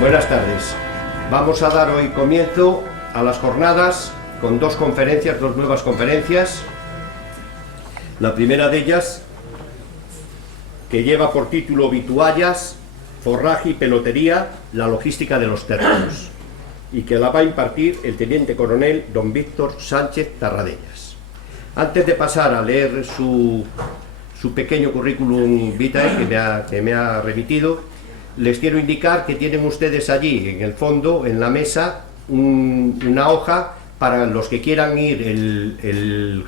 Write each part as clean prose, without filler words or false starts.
Buenas tardes. Vamos a dar hoy comienzo a las jornadas con dos nuevas conferencias. La primera de ellas, que lleva por título Vituallas, forraje y pelotería, la logística de los tercios, y que la va a impartir el teniente coronel don Víctor Sánchez Tarradellas. Antes de pasar a leer su pequeño currículum vitae que me ha remitido, les quiero indicar que tienen ustedes allí, en el fondo, en la mesa, una hoja para los que quieran ir el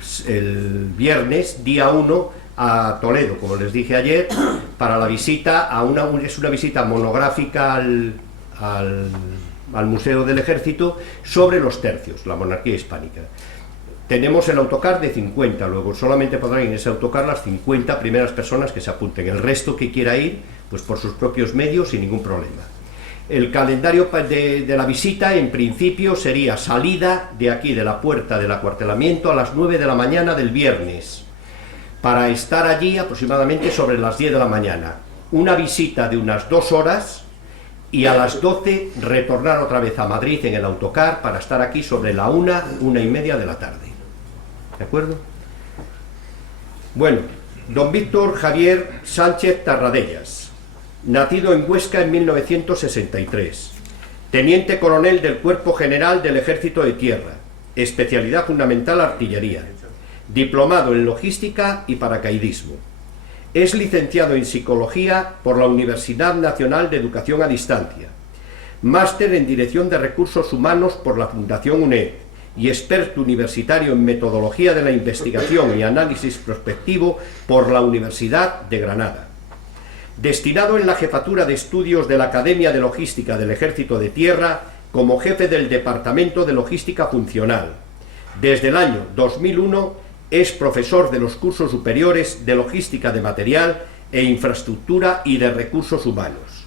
viernes, día 1, a Toledo, como les dije ayer, para la visita es una visita monográfica al Museo del Ejército sobre los tercios, la monarquía hispánica. Tenemos el autocar de 50, luego solamente podrán ir en ese autocar las 50 primeras personas que se apunten. El resto que quiera ir, pues por sus propios medios, sin ningún problema. El calendario de la visita, en principio, sería salida de aquí, de la puerta del acuartelamiento, a las 9 de la mañana del viernes, para estar allí aproximadamente sobre las 10 de la mañana. Una visita de unas 2 horas, y a las 12 retornar otra vez a Madrid en el autocar para estar aquí sobre la 1:30 de la tarde. ¿De acuerdo? Bueno, don Víctor Javier Sánchez Tarradellas, nacido en Huesca en 1963, teniente coronel del Cuerpo General del Ejército de Tierra, especialidad fundamental artillería, diplomado en logística y paracaidismo. Es licenciado en Psicología por la Universidad Nacional de Educación a Distancia, máster en Dirección de Recursos Humanos por la Fundación UNED y experto universitario en Metodología de la Investigación y Análisis Prospectivo por la Universidad de Granada. Destinado en la Jefatura de Estudios de la Academia de Logística del Ejército de Tierra como jefe del Departamento de Logística Funcional. Desde el año 2001 es profesor de los cursos superiores de Logística de Material e Infraestructura y de Recursos Humanos.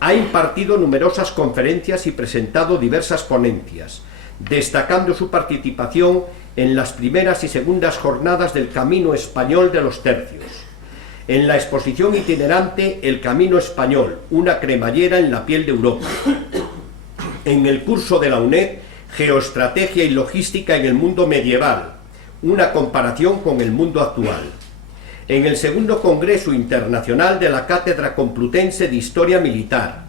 Ha impartido numerosas conferencias y presentado diversas ponencias, destacando su participación en las primeras y segundas jornadas del Camino Español de los Tercios, en la exposición itinerante El Camino Español, una cremallera en la piel de Europa, en el curso de la UNED Geoestrategia y Logística en el Mundo Medieval, una comparación con el mundo actual, en el segundo Congreso Internacional de la Cátedra Complutense de Historia Militar,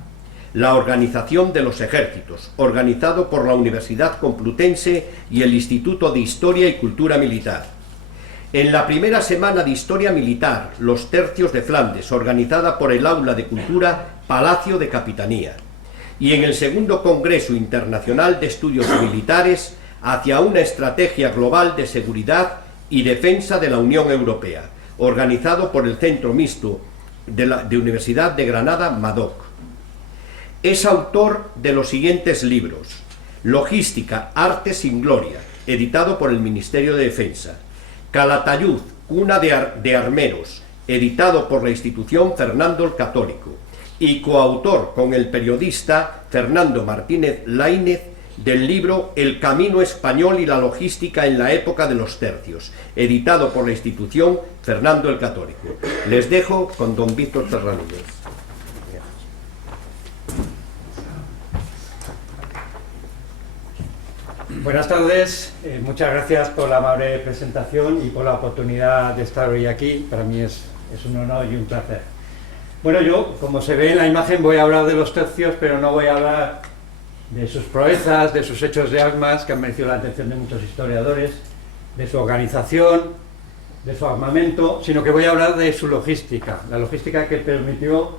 la Organización de los Ejércitos, organizado por la Universidad Complutense y el Instituto de Historia y Cultura Militar. En la primera semana de Historia Militar, los Tercios de Flandes, organizada por el Aula de Cultura Palacio de Capitanía. Y en el segundo Congreso Internacional de Estudios Militares hacia una estrategia global de seguridad y defensa de la Unión Europea, organizado por el Centro Mixto de Universidad de Granada, MADOC. Es autor de los siguientes libros: Logística, Arte sin Gloria, editado por el Ministerio de Defensa; Calatayud, cuna de armeros, editado por la institución Fernando el Católico, y coautor con el periodista Fernando Martínez Laínez del libro El Camino Español y la Logística en la época de los tercios, editado por la institución Fernando el Católico. Les dejo con don Víctor Tarradellas. Buenas tardes, muchas gracias por la amable presentación y por la oportunidad de estar hoy aquí. Para mí es un honor y un placer. Bueno, yo, como se ve en la imagen, voy a hablar de los tercios, pero no voy a hablar de sus proezas, de sus hechos de armas, que han merecido la atención de muchos historiadores, de su organización, de su armamento, sino que voy a hablar de su logística, la logística que permitió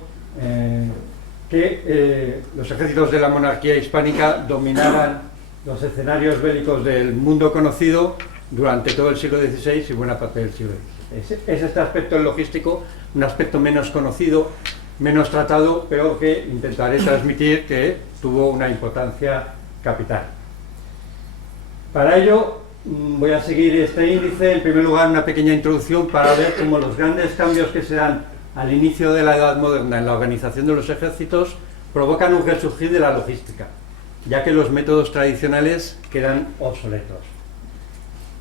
que los ejércitos de la monarquía hispánica dominaran los escenarios bélicos del mundo conocido durante todo el siglo XVI y buena parte del siglo XVII. Es este aspecto logístico, un aspecto menos conocido, menos tratado, pero que intentaré transmitir que tuvo una importancia capital. Para ello voy a seguir este índice. En primer lugar, una pequeña introducción para ver cómo los grandes cambios que se dan al inicio de la Edad Moderna en la organización de los ejércitos provocan un resurgir de la logística, ya que los métodos tradicionales quedan obsoletos.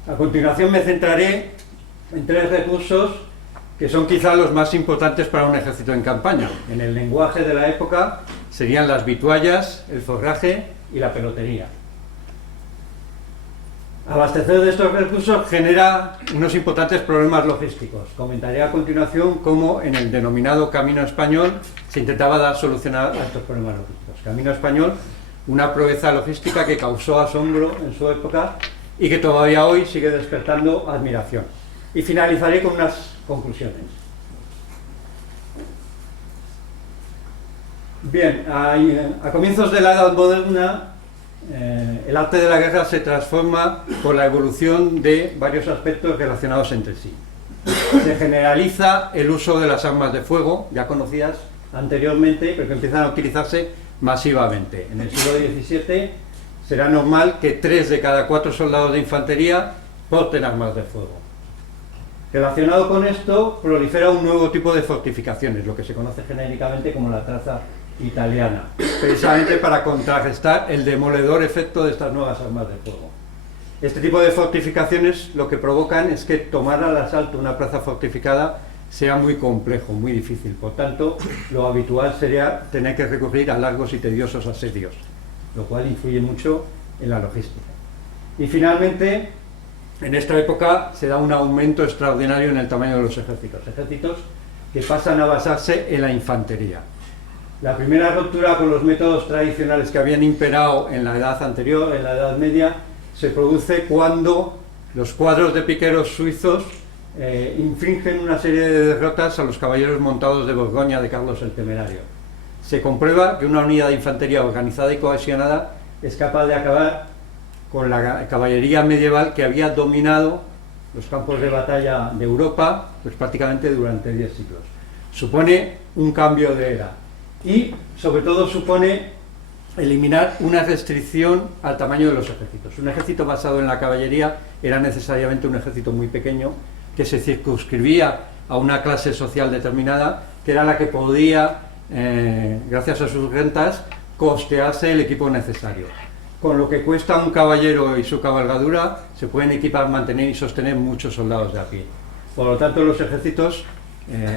A continuación me centraré en 3 recursos que son quizá los más importantes para un ejército en campaña. En el lenguaje de la época serían las vituallas, el forraje y la pelotería. Abastecer de estos recursos genera unos importantes problemas logísticos. Comentaré a continuación cómo en el denominado Camino Español se intentaba dar solución a estos problemas logísticos. Camino Español, una proeza logística que causó asombro en su época y que todavía hoy sigue despertando admiración. Y finalizaré con unas conclusiones. Bien, a comienzos de la Edad Moderna, el arte de la guerra se transforma por la evolución de varios aspectos relacionados entre sí. Se generaliza el uso de las armas de fuego, ya conocidas anteriormente, pero que empiezan a utilizarse masivamente. En el siglo XVII será normal que 3 de cada 4 soldados de infantería porten armas de fuego. Relacionado con esto, prolifera un nuevo tipo de fortificaciones, lo que se conoce genéricamente como la traza italiana, precisamente para contrarrestar el demoledor efecto de estas nuevas armas de fuego. Este tipo de fortificaciones lo que provocan es que tomar al asalto una plaza fortificada sea muy complejo, muy difícil. Por tanto, lo habitual sería tener que recurrir a largos y tediosos asedios, lo cual influye mucho en la logística. Y finalmente, en esta época se da un aumento extraordinario en el tamaño de los ejércitos que pasan a basarse en la infantería. La primera ruptura con los métodos tradicionales que habían imperado en la edad anterior, en la Edad Media, se produce cuando los cuadros de piqueros suizos infringen una serie de derrotas a los caballeros montados de Borgoña de Carlos el Temerario. Se comprueba que una unidad de infantería organizada y cohesionada es capaz de acabar con la caballería medieval que había dominado los campos de batalla de Europa pues prácticamente durante 10 siglos. Supone un cambio de era y sobre todo supone eliminar una restricción al tamaño de los ejércitos. Un ejército basado en la caballería era necesariamente un ejército muy pequeño que se circunscribía a una clase social determinada, que era la que podía, gracias a sus rentas, costearse el equipo necesario. Con lo que cuesta un caballero y su cabalgadura, se pueden equipar, mantener y sostener muchos soldados de a pie. Por lo tanto, los ejércitos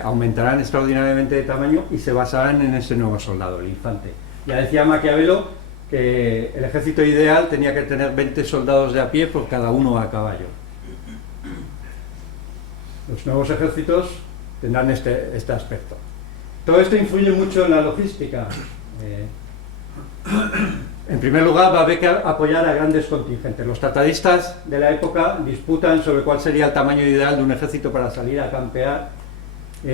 aumentarán extraordinariamente de tamaño y se basarán en ese nuevo soldado, el infante. Ya decía Maquiavelo que el ejército ideal tenía que tener 20 soldados de a pie por cada uno a caballo. Los nuevos ejércitos tendrán este aspecto. Todo esto influye mucho en la logística. En primer lugar, va a haber que apoyar a grandes contingentes. Los tratadistas de la época disputan sobre cuál sería el tamaño ideal de un ejército para salir a campear.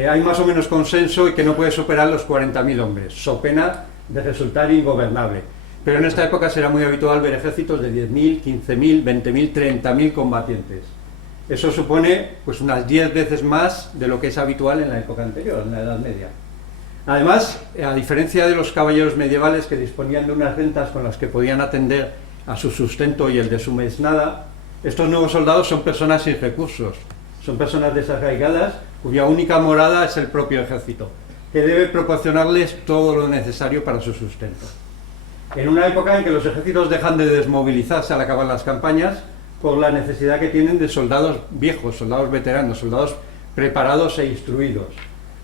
Hay más o menos consenso y que no puede superar los 40.000 hombres, so pena de resultar ingobernable. Pero en esta época será muy habitual ver ejércitos de 10.000, 15.000, 20.000, 30.000 combatientes. Eso supone pues unas 10 veces más de lo que es habitual en la época anterior, en la Edad Media. Además, a diferencia de los caballeros medievales que disponían de unas rentas con las que podían atender a su sustento y el de su mesnada, estos nuevos soldados son personas sin recursos, son personas desarraigadas cuya única morada es el propio ejército, que debe proporcionarles todo lo necesario para su sustento. En una época en que los ejércitos dejan de desmovilizarse al acabar las campañas por la necesidad que tienen de soldados viejos, soldados veteranos, soldados preparados e instruidos.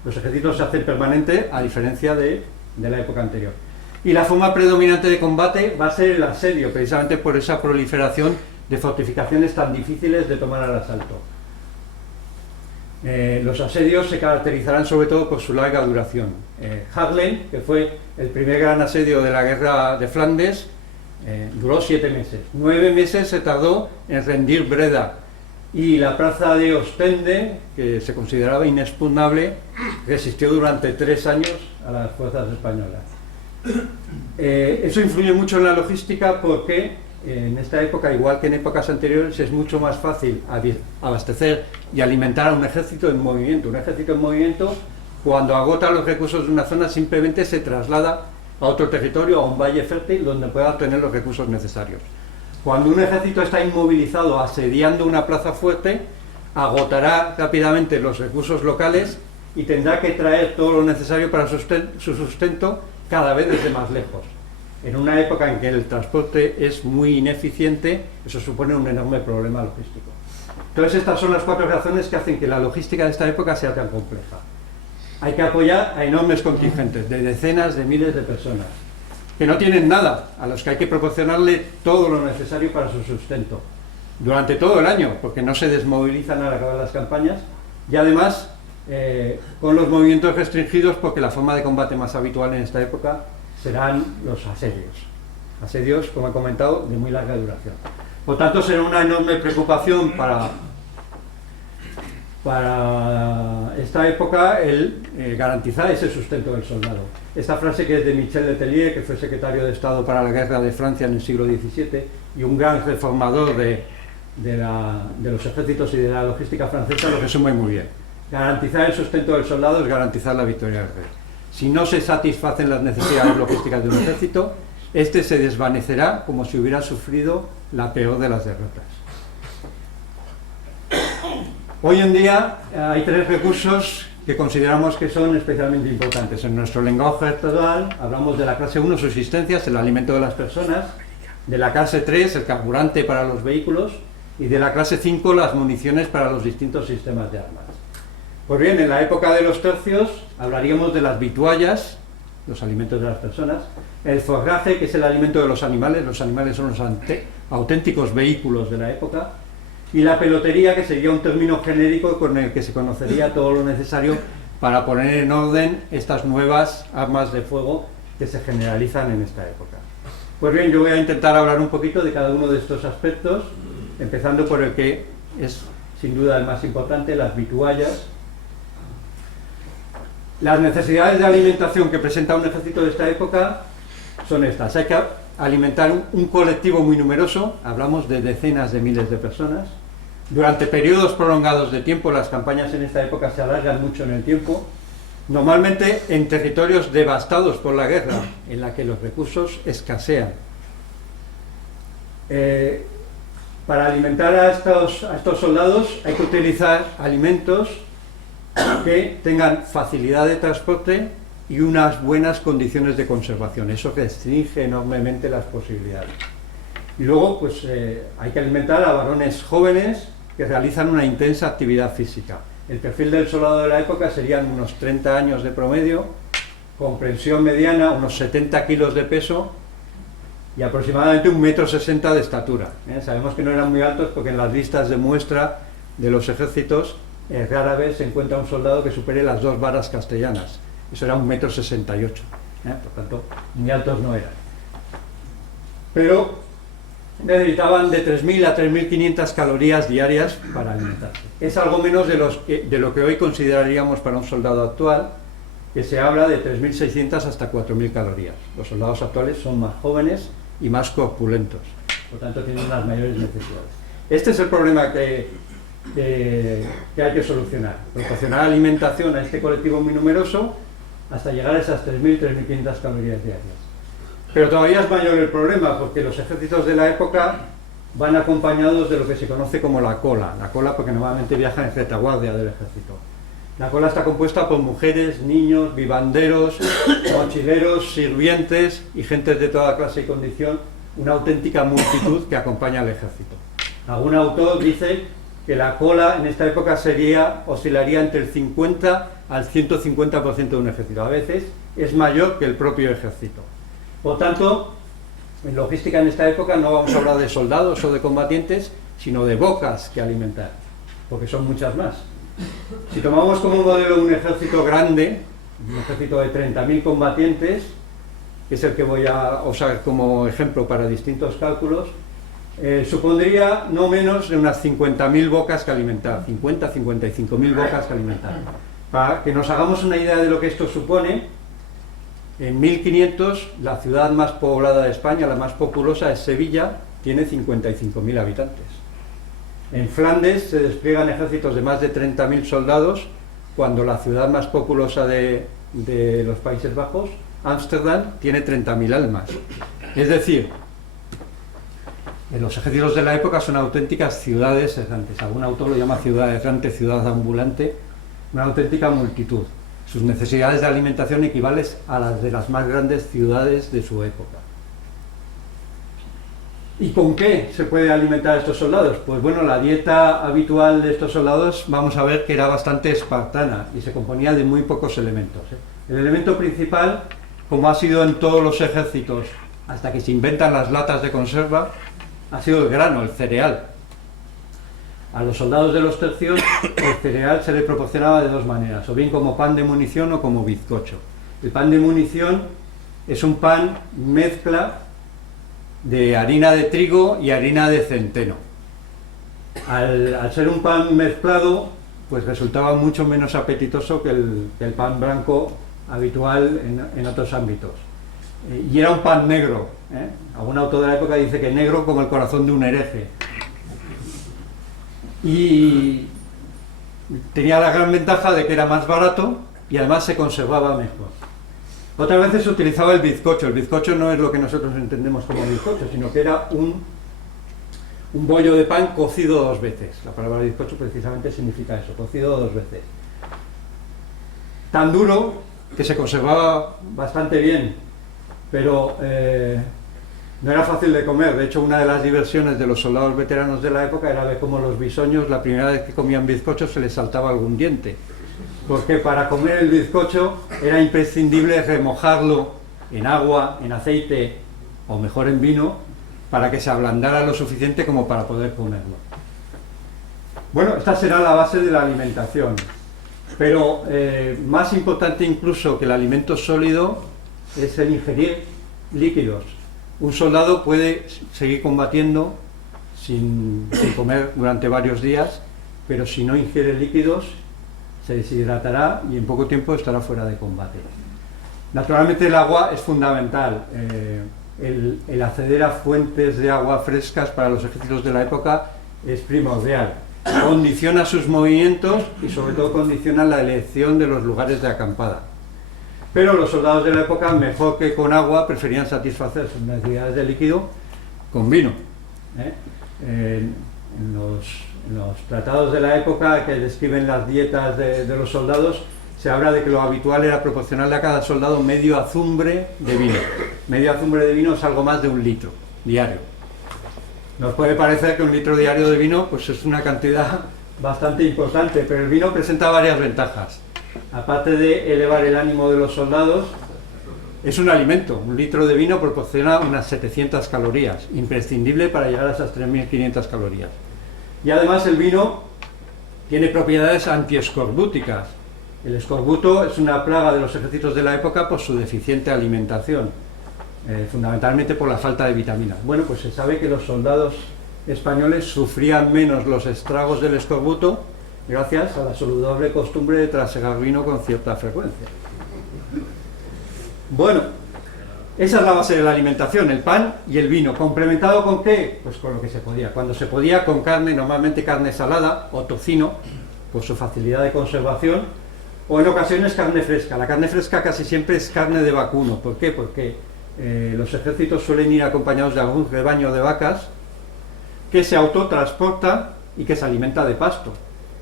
Los ejércitos se hacen permanentes a diferencia de la época anterior. Y la forma predominante de combate va a ser el asedio, precisamente por esa proliferación de fortificaciones tan difíciles de tomar al asalto. Los asedios se caracterizarán sobre todo por su larga duración. Haarlem, que fue el primer gran asedio de la guerra de Flandes, duró 7 meses. 9 meses se tardó en rendir Breda, y la plaza de Ostende, que se consideraba inexpugnable, resistió durante 3 años a las fuerzas españolas. Eso influye mucho en la logística porque en esta época, igual que en épocas anteriores, es mucho más fácil abastecer y alimentar a un ejército en movimiento. Un ejército en movimiento, cuando agota los recursos de una zona, simplemente se traslada a otro territorio, a un valle fértil, donde pueda obtener los recursos necesarios. Cuando un ejército está inmovilizado asediando una plaza fuerte, agotará rápidamente los recursos locales y tendrá que traer todo lo necesario para su sustento cada vez desde más lejos. En una época en que el transporte es muy ineficiente, eso supone un enorme problema logístico. Entonces estas son las 4 razones que hacen que la logística de esta época sea tan compleja. hay que apoyar a enormes contingentes de decenas de miles de personas que no tienen nada, a los que hay que proporcionarle todo lo necesario para su sustento durante todo el año, porque no se desmovilizan al acabar las campañas, y además con los movimientos restringidos, porque la forma de combate más habitual en esta época serán los asedios, como he comentado, de muy larga duración. Por tanto, será una enorme preocupación para esta época el garantizar ese sustento del soldado. Esta frase, que es de Michel de Tellier, que fue secretario de Estado para la Guerra de Francia en el siglo XVII y un gran reformador de los ejércitos y de la logística francesa, lo resume muy bien. Garantizar el sustento del soldado es garantizar la victoria del rey. Si no se satisfacen las necesidades logísticas de un ejército, este se desvanecerá como si hubiera sufrido la peor de las derrotas. Hoy en día hay tres recursos que consideramos que son especialmente importantes. En nuestro lenguaje actual hablamos de la clase 1, subsistencias, el alimento de las personas; de la clase 3, el carburante para los vehículos; y de la clase 5, las municiones para los distintos sistemas de armas. Pues bien, en la época de los tercios hablaríamos de las vituallas, los alimentos de las personas; el forraje, que es el alimento de los animales son los auténticos vehículos de la época; y la pelotería, que sería un término genérico con el que se conocería todo lo necesario para poner en orden estas nuevas armas de fuego que se generalizan en esta época. Pues bien, yo voy a intentar hablar un poquito de cada uno de estos aspectos, empezando por el que es sin duda el más importante, las vituallas. Las necesidades de alimentación que presenta un ejército de esta época son estas. Hay que alimentar un colectivo muy numeroso, hablamos de decenas de miles de personas. Durante periodos prolongados de tiempo, las campañas en esta época se alargan mucho en el tiempo, normalmente en territorios devastados por la guerra, en la que los recursos escasean. Para alimentar a estos soldados hay que utilizar alimentos que tengan facilidad de transporte y unas buenas condiciones de conservación. Eso restringe enormemente las posibilidades. Y luego, pues hay que alimentar a varones jóvenes que realizan una intensa actividad física. El perfil del soldado de la época serían unos 30 años de promedio, comprensión mediana, unos 70 kilos de peso y aproximadamente 1,60 m de estatura. Sabemos que no eran muy altos porque en las listas de muestra de los ejércitos rara vez se encuentra un soldado que supere las 2 varas castellanas. Eso era 1,68 m. Por tanto, muy altos no eran. Pero necesitaban de 3.000 a 3.500 calorías diarias para alimentarse. Es algo menos de lo que hoy consideraríamos para un soldado actual, que se habla de 3.600 hasta 4.000 calorías. Los soldados actuales son más jóvenes y más corpulentos, por tanto tienen las mayores necesidades. Este es el problema que hay que solucionar: proporcionar alimentación a este colectivo muy numeroso hasta llegar a esas 3.000, 3.500 calorías diarias. Pero todavía es mayor el problema, porque los ejércitos de la época van acompañados de lo que se conoce como la cola porque normalmente viajan en retaguardia del ejército. La cola está compuesta por mujeres, niños, vivanderos, mochileros, sirvientes y gentes de toda clase y condición, una auténtica multitud que acompaña al ejército. Algún autor dice que la cola en esta época oscilaría entre el 50 al 150% de un ejército. A veces es mayor que el propio ejército. Por tanto, en logística en esta época no vamos a hablar de soldados o de combatientes, sino de bocas que alimentar, porque son muchas más. Si tomamos como modelo un ejército grande, un ejército de 30.000 combatientes, que es el que voy a usar como ejemplo para distintos cálculos, supondría no menos de unas 50.000 bocas que alimentar, 55.000 bocas que alimentar. Para que nos hagamos una idea de lo que esto supone, en 1500 la ciudad más poblada de España, la más populosa, es Sevilla, tiene 55.000 habitantes. En Flandes se despliegan ejércitos de más de 30.000 soldados, cuando la ciudad más populosa de los Países Bajos, Ámsterdam, tiene 30.000 almas. Es decir, los ejércitos de la época son auténticas ciudades errantes. Algún autor lo llama ciudad errante, ciudad ambulante, una auténtica multitud. Sus necesidades de alimentación equivalen a las de las más grandes ciudades de su época. ¿Y con qué se puede alimentar a estos soldados? Pues bueno, la dieta habitual de estos soldados vamos a ver que era bastante espartana y se componía de muy pocos elementos. El elemento principal, como ha sido en todos los ejércitos, hasta que se inventan las latas de conserva, ha sido el grano, el cereal. A los soldados de los tercios el cereal se les proporcionaba de dos maneras, o bien como pan de munición o como bizcocho. El pan de munición es un pan mezcla de harina de trigo y harina de centeno. Al ser un pan mezclado, pues resultaba mucho menos apetitoso que el pan blanco habitual en otros ámbitos. Y era un pan negro, ¿eh? Algún autor de la época dice que negro como el corazón de un hereje. Y tenía la gran ventaja de que era más barato y además se conservaba mejor. Otras veces se utilizaba el bizcocho. El bizcocho no es lo que nosotros entendemos como bizcocho, sino que era un bollo de pan cocido dos veces. La palabra bizcocho precisamente significa eso, cocido dos veces. Tan duro que se conservaba bastante bien, pero no era fácil de comer. De hecho, una de las diversiones de los soldados veteranos de la época era ver cómo los bisoños, la primera vez que comían bizcocho, se les saltaba algún diente. Porque para comer el bizcocho era imprescindible remojarlo en agua, en aceite o mejor en vino, para que se ablandara lo suficiente como para poder comerlo. Bueno, esta será la base de la alimentación, pero más importante incluso que el alimento sólido es el ingerir líquidos. Un soldado puede seguir combatiendo sin comer durante varios días, pero si no ingiere líquidos se deshidratará y en poco tiempo estará fuera de combate. Naturalmente el agua es fundamental. El acceder a fuentes de agua frescas para los ejércitos de la época es primordial. Condiciona sus movimientos y sobre todo condiciona la elección de los lugares de acampada. Pero los soldados de la época, mejor que con agua, preferían satisfacer sus necesidades de líquido con vino. En los tratados de la época que describen las dietas de los soldados, se habla de que lo habitual era proporcionarle a cada soldado medio azumbre de vino. Medio azumbre de vino es algo más de 1 litro diario. Nos puede parecer que 1 litro diario de vino pues es una cantidad bastante importante, pero el vino presenta varias ventajas. Aparte de elevar el ánimo de los soldados, es un alimento. 1 litro de vino proporciona unas 700 calorías, imprescindible para llegar a esas 3.500 calorías. Y además el vino tiene propiedades antiescorbúticas. El escorbuto es una plaga de los ejércitos de la época por su deficiente alimentación, fundamentalmente por la falta de vitaminas. Bueno, pues se sabe que los soldados españoles sufrían menos los estragos del escorbuto gracias a la saludable costumbre de trasegar vino con cierta frecuencia. Bueno, esa es la base de la alimentación, el pan y el vino. ¿Complementado con qué? Pues con lo que se podía. Cuando se podía, con carne, normalmente carne salada o tocino, por su facilidad de conservación, o en ocasiones carne fresca. La carne fresca casi siempre es carne de vacuno. ¿Por qué? Porque los ejércitos suelen ir acompañados de algún rebaño de vacas que se autotransporta y que se alimenta de pasto,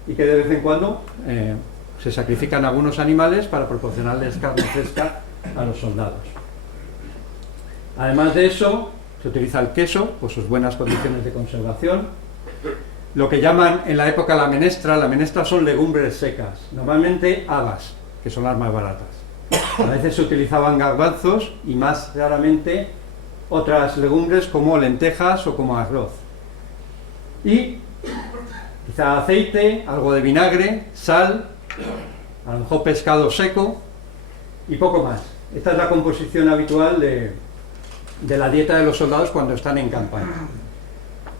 y que de vez en cuando se sacrifican algunos animales para proporcionarles carne fresca a los soldados. Además de eso, se utiliza el queso por sus buenas condiciones de conservación. Lo que llaman en la época la menestra son legumbres secas, normalmente habas, que son las más baratas. A veces se utilizaban garbanzos y más raramente otras legumbres como lentejas o como arroz. Y quizá aceite, algo de vinagre, sal, a lo mejor pescado seco y poco más. Esta es la composición habitual de la dieta de los soldados cuando están en campaña.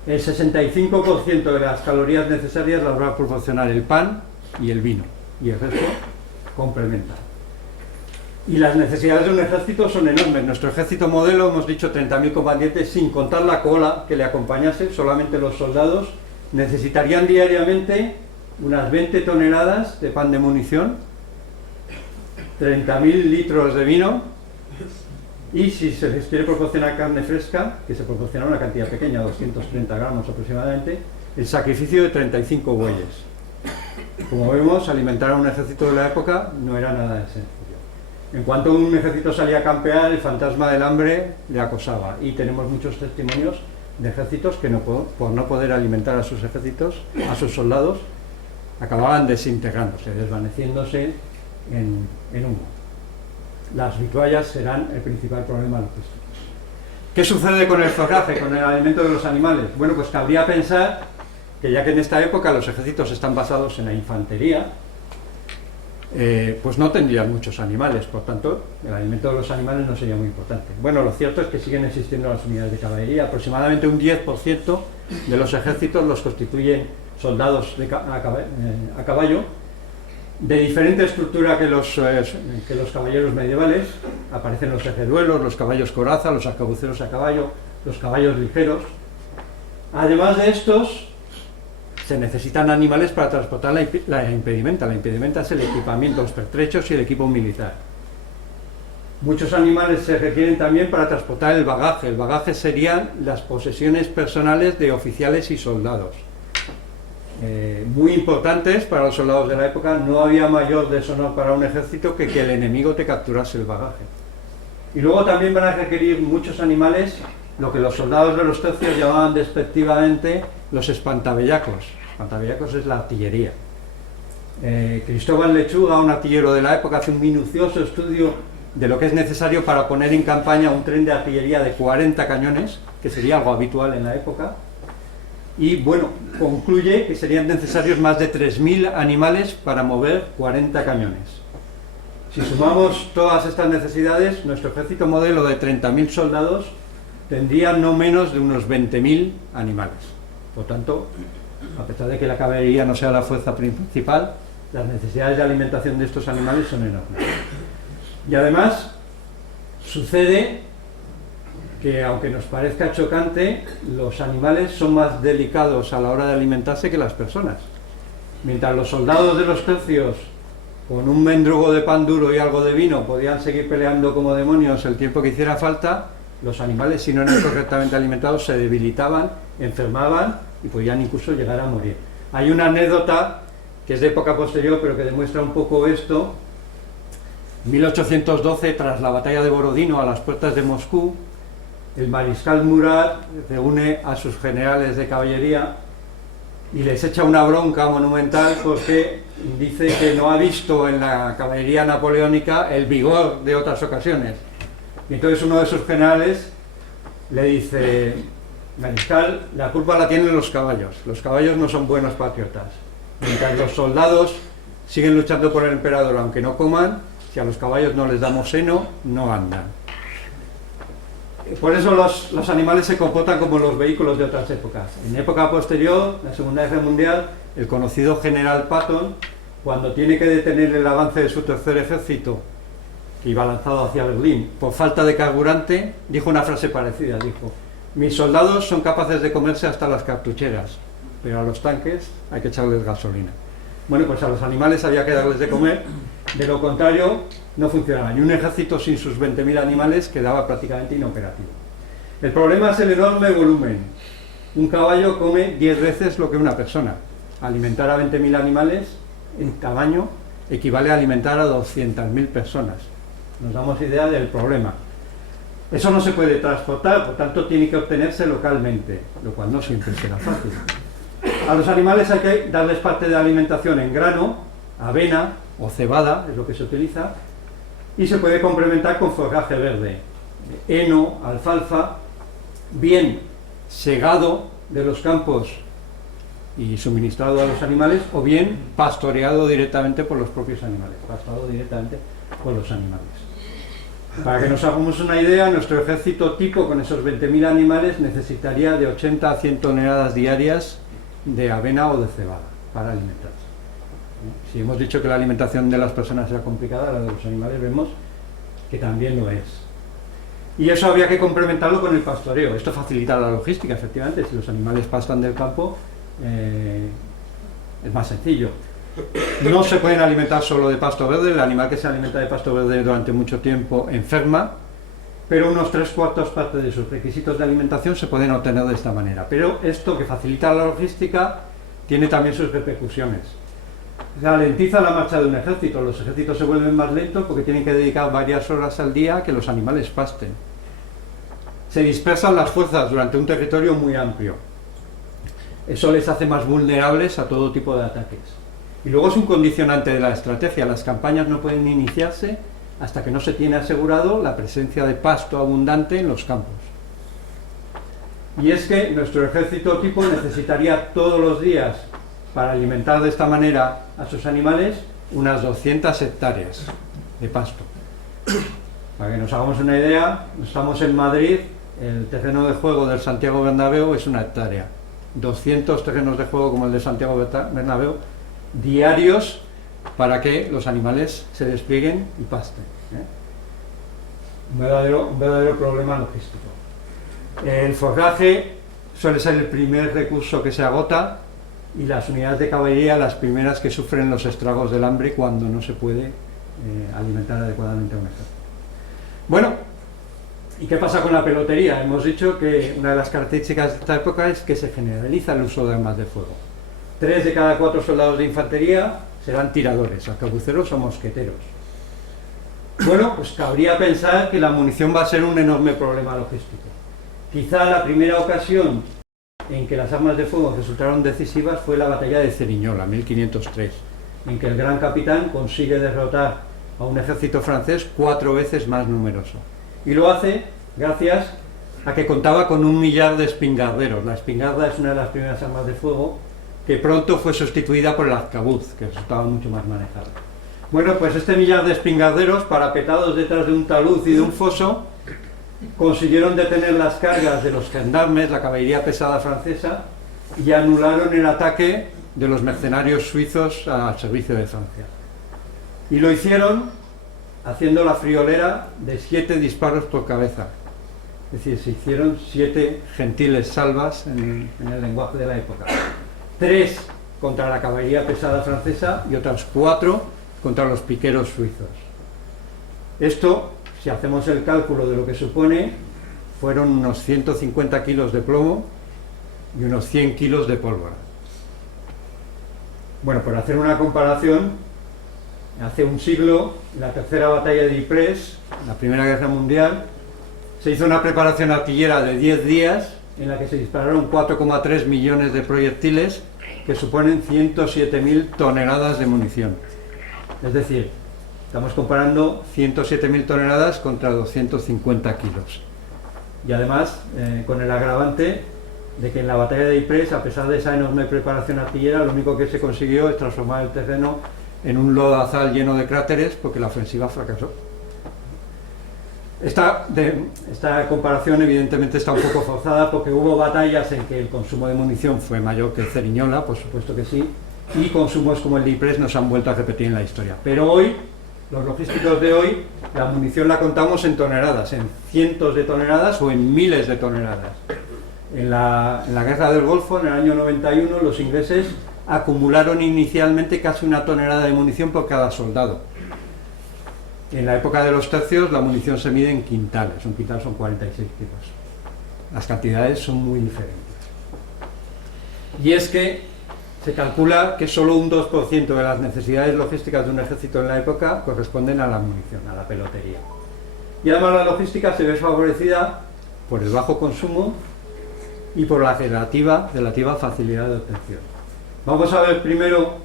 El 65% de las calorías necesarias las va a proporcionar el pan y el vino, y el resto complementa. Y las necesidades de un ejército son enormes. Nuestro ejército modelo, hemos dicho 30.000 combatientes, sin contar la cola que le acompañase, solamente los soldados necesitarían diariamente unas 20 toneladas de pan de munición, 30.000 litros de vino, y si se les quiere proporcionar carne fresca, que se proporciona una cantidad pequeña, 230 gramos aproximadamente, el sacrificio de 35 bueyes. Como vemos, alimentar a un ejército de la época no era nada sencillo. En cuanto un ejército salía a campear, el fantasma del hambre le acosaba, y tenemos muchos testimonios de ejércitos que por no poder alimentar a sus ejércitos, a sus soldados, acababan desintegrándose, desvaneciéndose en humo. Las vituallas serán el principal problema logístico. ¿Qué sucede con el forraje, con el alimento de los animales? Bueno, pues cabría pensar que ya que en esta época los ejércitos están basados en la infantería, pues no tendrían muchos animales, por tanto, el alimento de los animales no sería muy importante. Bueno, lo cierto es que siguen existiendo las unidades de caballería, aproximadamente un 10% de los ejércitos los constituyen soldados a caballo, de diferente estructura que los caballeros medievales. Aparecen los ejeduelos, los caballos coraza, los arcabuceros a caballo, los caballos ligeros. Además de estos, se necesitan animales para transportar la impedimenta. La impedimenta es el equipamiento, los pertrechos y el equipo militar. Muchos animales se requieren también para transportar el bagaje. El bagaje serían las posesiones personales de oficiales y soldados. Muy importantes para los soldados de la época. No había mayor deshonor para un ejército que el enemigo te capturase el bagaje. Y luego también van a requerir muchos animales lo que los soldados de los tercios llamaban despectivamente los espantabellacos. Espantabellacos es la artillería. Cristóbal Lechuga, un artillero de la época, hace un minucioso estudio de lo que es necesario para poner en campaña un tren de artillería de 40 cañones, que sería algo habitual en la época. Y bueno, concluye que serían necesarios más de 3.000 animales para mover 40 cañones. Si sumamos todas estas necesidades, nuestro ejército modelo de 30.000 soldados tendría no menos de unos 20.000 animales. Por tanto, a pesar de que la caballería no sea la fuerza principal, las necesidades de alimentación de estos animales son enormes. Y además, sucede que, aunque nos parezca chocante, los animales son más delicados a la hora de alimentarse que las personas. Mientras los soldados de los tercios, con un mendrugo de pan duro y algo de vino, podían seguir peleando como demonios el tiempo que hiciera falta, los animales, si no eran correctamente alimentados, se debilitaban, enfermaban y podían incluso llegar a morir. Hay una anécdota que es de época posterior, pero que demuestra un poco esto. En 1812, tras la batalla de Borodino, a las puertas de Moscú, el mariscal Murat reúne a sus generales de caballería y les echa una bronca monumental porque dice que no ha visto en la caballería napoleónica el vigor de otras ocasiones. Y entonces uno de sus generales le dice: mariscal, la culpa la tienen los caballos no son buenos patriotas. Mientras los soldados siguen luchando por el emperador aunque no coman, si a los caballos no les damos heno, no andan. Por eso los animales se comportan como los vehículos de otras épocas. En época posterior, la Segunda Guerra Mundial, el conocido general Patton, cuando tiene que detener el avance de su tercer ejército, que iba lanzado hacia Berlín, por falta de carburante, dijo una frase parecida, dijo: mis soldados son capaces de comerse hasta las cartucheras, pero a los tanques hay que echarles gasolina. Bueno, pues a los animales había que darles de comer, de lo contrario no funcionaba. Y un ejército sin sus 20.000 animales quedaba prácticamente inoperativo. El problema es el enorme volumen. Un caballo come 10 veces lo que una persona. Alimentar a 20.000 animales en tamaño equivale a alimentar a 200.000 personas. Nos damos idea del problema. Eso no se puede transportar, por tanto tiene que obtenerse localmente, lo cual no siempre será fácil. A los animales hay que darles parte de la alimentación en grano, avena o cebada, es lo que se utiliza, y se puede complementar con forraje verde, heno, alfalfa, bien segado de los campos y suministrado a los animales, o bien pastoreado directamente por los propios animales, pastado directamente por los animales. Para que nos hagamos una idea, nuestro ejército tipo con esos 20.000 animales necesitaría de 80 a 100 toneladas diarias de avena o de cebada para alimentarse. Si hemos dicho que la alimentación de las personas era complicada, la de los animales vemos que también lo es. Y eso había que complementarlo con el pastoreo. Esto facilita la logística, efectivamente. Si los animales pastan del campo, es más sencillo. No se pueden alimentar solo de pasto verde. El animal que se alimenta de pasto verde durante mucho tiempo enferma, pero unos 3/4 partes de sus requisitos de alimentación se pueden obtener de esta manera. Pero esto, que facilita la logística, tiene también sus repercusiones. Ralentiza la marcha de un ejército. Los ejércitos se vuelven más lentos porque tienen que dedicar varias horas al día a que los animales pasten. se dispersan las fuerzas durante un territorio muy amplio. Eso les hace más vulnerables a todo tipo de ataques. Y luego es un condicionante de la estrategia. Las campañas no pueden iniciarse hasta que no se tiene asegurado la presencia de pasto abundante en los campos. Y es que nuestro ejército tipo necesitaría todos los días, para alimentar de esta manera a sus animales, unas 200 hectáreas de pasto. Para que nos hagamos una idea, estamos en Madrid, el terreno de juego del Santiago Bernabéu es una hectárea. 200 terrenos de juego como el de Santiago Bernabéu diarios para que los animales se desplieguen y pasten. Un verdadero problema logístico. El forraje suele ser el primer recurso que se agota y las unidades de caballería las primeras que sufren los estragos del hambre cuando no se puede alimentar adecuadamente a un ejército. Bueno, ¿y qué pasa con la pelotería? Hemos dicho que una de las características de esta época es que se generaliza el uso de armas de fuego. 3 de cada 4 soldados de infantería serán tiradores, arcabuceros o mosqueteros. Bueno, pues cabría pensar que la munición va a ser un enorme problema logístico. Quizá la primera ocasión en que las armas de fuego resultaron decisivas fue la batalla de Ceriñola, 1503, en que el gran capitán consigue derrotar a un ejército francés 4 veces más numeroso. Y lo hace gracias a que contaba con 1 millar de espingarderos. La espingarda es una de las primeras armas de fuego que pronto fue sustituida por el arcabuz, que resultaba mucho más manejable. Bueno, pues este millar de espingarderos, parapetados detrás de un talud y de un foso, consiguieron detener las cargas de los gendarmes, la caballería pesada francesa, y anularon el ataque de los mercenarios suizos al servicio de Francia. Y lo hicieron haciendo la friolera de 7 disparos por cabeza. Es decir, se hicieron 7 gentiles salvas en el lenguaje de la época. 3 contra la caballería pesada francesa y otras 4 contra los piqueros suizos. Esto, si hacemos el cálculo de lo que supone, fueron unos 150 kilos de plomo y unos 100 kilos de pólvora. Bueno, por hacer una comparación, hace un siglo, en la tercera batalla de Ypres, en la Primera Guerra Mundial, se hizo una preparación artillera de 10 días en la que se dispararon 4,3 millones de proyectiles que suponen 107.000 toneladas de munición. Es decir, estamos comparando 107.000 toneladas contra 250 kilos. Y además, con el agravante de que en la batalla de Ypres, a pesar de esa enorme preparación artillera, lo único que se consiguió es transformar el terreno en un lodazal lleno de cráteres porque la ofensiva fracasó. Esta comparación evidentemente está un poco forzada porque hubo batallas en que el consumo de munición fue mayor que el Ceriñola, por supuesto que sí, y consumos como el de Ypres nos han vuelto a repetir en la historia. Pero hoy, los logísticos de hoy, la munición la contamos en toneladas, en cientos de toneladas o en miles de toneladas. En la Guerra del Golfo, en el año 91, los ingleses acumularon inicialmente casi 1 tonelada de munición por cada soldado. En la época de los tercios la munición se mide en quintales, un quintal son 46 kilos. Las cantidades son muy diferentes. Y es que se calcula que solo un 2% de las necesidades logísticas de un ejército en la época corresponden a la munición, a la pelotería. Y además la logística se ve favorecida por el bajo consumo y por la relativa facilidad de obtención. Vamos a ver primero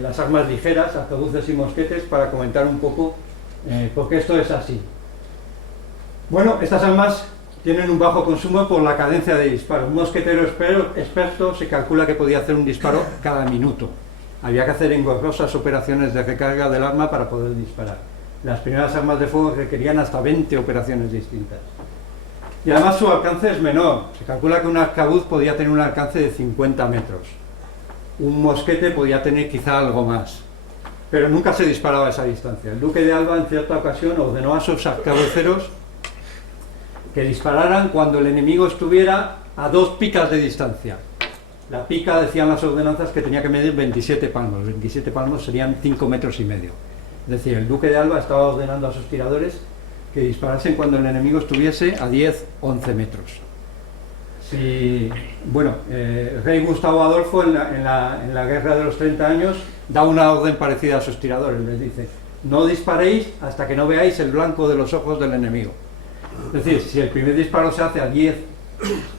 las armas ligeras, arcabuces y mosquetes, para comentar un poco por qué esto es así. Bueno, estas armas tienen un bajo consumo por la cadencia de disparo. Un mosquetero experto se calcula que podía hacer un disparo cada minuto. Había que hacer engorrosas operaciones de recarga del arma para poder disparar. Las primeras armas de fuego requerían hasta 20 operaciones distintas. Y además su alcance es menor. Se calcula que un arcabuz podía tener un alcance de 50 metros. Un mosquete podía tener quizá algo más. Pero nunca se disparaba a esa distancia. El duque de Alba en cierta ocasión ordenó a sus arcabuceros que dispararan cuando el enemigo estuviera a 2 picas de distancia. La pica, decían las ordenanzas, que tenía que medir 27 palmos. 27 palmos serían 5,5 metros. Es decir, el duque de Alba estaba ordenando a sus tiradores que disparasen cuando el enemigo estuviese a 10-11 metros. Bueno, el rey Gustavo Adolfo en la Guerra de los 30 años da una orden parecida a sus tiradores. Les dice: no disparéis hasta que no veáis el blanco de los ojos del enemigo. Es decir, si el primer disparo se hace a 10,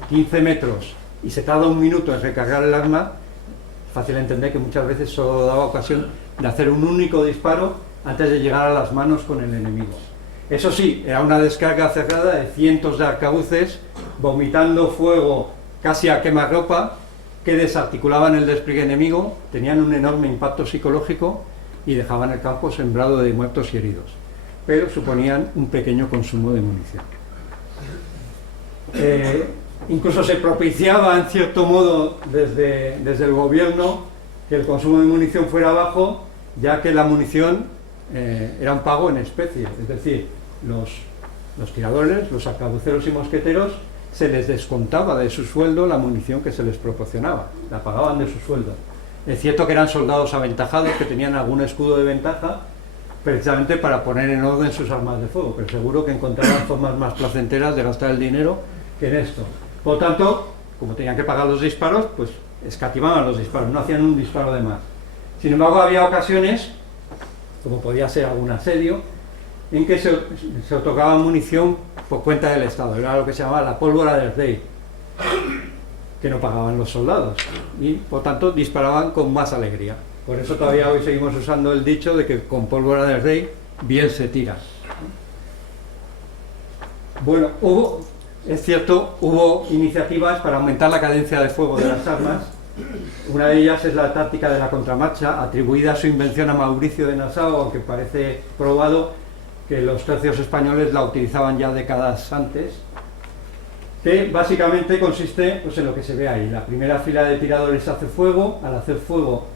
15 metros y se tarda un minuto en recargar el arma, es fácil entender que muchas veces solo daba ocasión de hacer un único disparo antes de llegar a las manos con el enemigo. Eso sí, era una descarga cerrada de cientos de arcabuces vomitando fuego casi a quemarropa que desarticulaban el despliegue enemigo, tenían un enorme impacto psicológico y dejaban el campo sembrado de muertos y heridos, pero suponían un pequeño consumo de munición. Incluso se propiciaba en cierto modo desde el gobierno que el consumo de munición fuera bajo, ya que la munición era un pago en especie, es decir, los tiradores, los arcabuceros y mosqueteros, se les descontaba de su sueldo la munición que se les proporcionaba, la pagaban de su sueldo. Es cierto que eran soldados aventajados, que tenían algún escudo de ventaja, precisamente para poner en orden sus armas de fuego, pero seguro que encontraban formas más placenteras de gastar el dinero que en esto. Por tanto, como tenían que pagar los disparos, pues escatimaban los disparos, no hacían un disparo de más. Sin embargo, había ocasiones, como podía ser algún asedio, en que se otorgaba munición por cuenta del Estado. Era lo que se llamaba la pólvora del rey, que no pagaban los soldados, y por tanto disparaban con más alegría. Por eso todavía hoy seguimos usando el dicho de que con pólvora del rey bien se tira. Bueno, es cierto, hubo iniciativas para aumentar la cadencia de fuego de las armas. Una de ellas es la táctica de la contramarcha, atribuida a su invención a Mauricio de Nassau, aunque parece probado que los tercios españoles la utilizaban ya décadas antes, que básicamente consiste pues, en lo que se ve ahí. La primera fila de tiradores hace fuego, al hacer fuego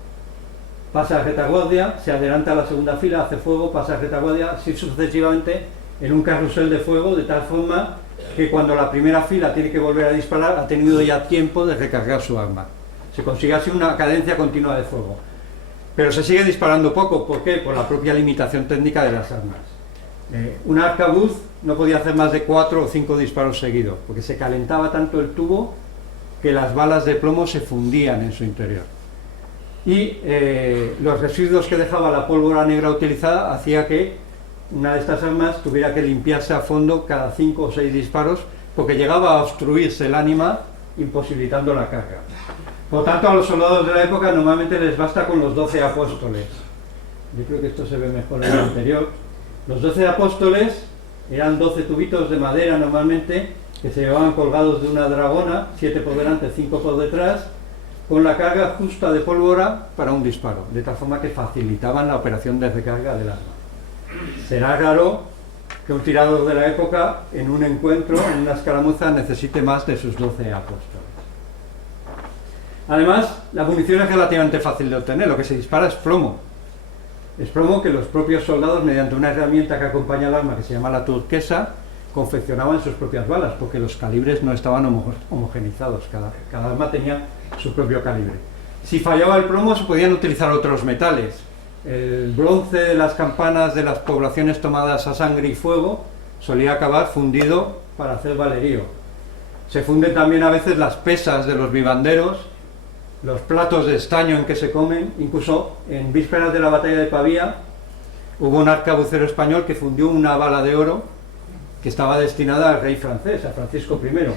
pasa a retaguardia, se adelanta a la segunda fila, hace fuego, pasa a retaguardia, así sucesivamente en un carrusel de fuego, de tal forma que cuando la primera fila tiene que volver a disparar, ha tenido ya tiempo de recargar su arma. Se consigue así una cadencia continua de fuego. Pero se sigue disparando poco, ¿por qué? Por la propia limitación técnica de las armas. Un arcabuz no podía hacer más de 4 o 5 disparos seguidos, porque se calentaba tanto el tubo que las balas de plomo se fundían en su interior. Y los residuos que dejaba la pólvora negra utilizada hacía que una de estas armas tuviera que limpiarse a fondo cada 5 o 6 disparos, porque llegaba a obstruirse el ánima, imposibilitando la carga. Por tanto, a los soldados de la época normalmente les basta con los 12 apóstoles. Yo creo que esto se ve mejor en el anterior. Los 12 apóstoles eran 12 tubitos de madera normalmente, que se llevaban colgados de una dragona, 7 por delante, 5 por detrás, con la carga justa de pólvora para un disparo, de tal forma que facilitaban la operación de recarga del arma. Será raro que un tirador de la época, en un encuentro, en una escaramuza, necesite más de sus 12 apóstoles. Además, la munición es relativamente fácil de obtener, lo que se dispara es plomo. Es plomo que los propios soldados, mediante una herramienta que acompaña al arma, que se llama la turquesa, confeccionaban sus propias balas, porque los calibres no estaban homogenizados, cada arma tenía su propio calibre. Si fallaba el plomo, se podían utilizar otros metales. El bronce de las campanas de las poblaciones tomadas a sangre y fuego solía acabar fundido para hacer valerío. Se funden también a veces las pesas de los vivanderos, los platos de estaño en que se comen. Incluso en vísperas de la batalla de Pavía hubo un arcabucero español que fundió una bala de oro que estaba destinada al rey francés, a Francisco I.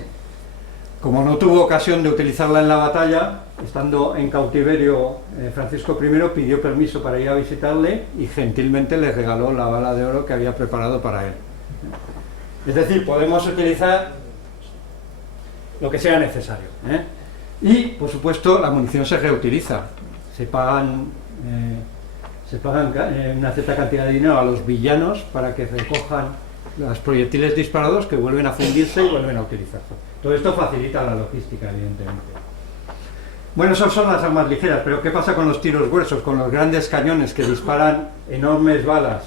Como no tuvo ocasión de utilizarla en la batalla, estando en cautiverio, Francisco I pidió permiso para ir a visitarle y gentilmente le regaló la bala de oro que había preparado para él. Es decir, podemos utilizar lo que sea necesario, ¿eh? Y, por supuesto, la munición se reutiliza. Se pagan una cierta cantidad de dinero a los villanos para que recojan los proyectiles disparados, que vuelven a fundirse y vuelven a utilizarse. Todo esto facilita la logística, evidentemente. Bueno, esas son las armas ligeras, pero ¿qué pasa con los tiros gruesos, con los grandes cañones que disparan enormes balas?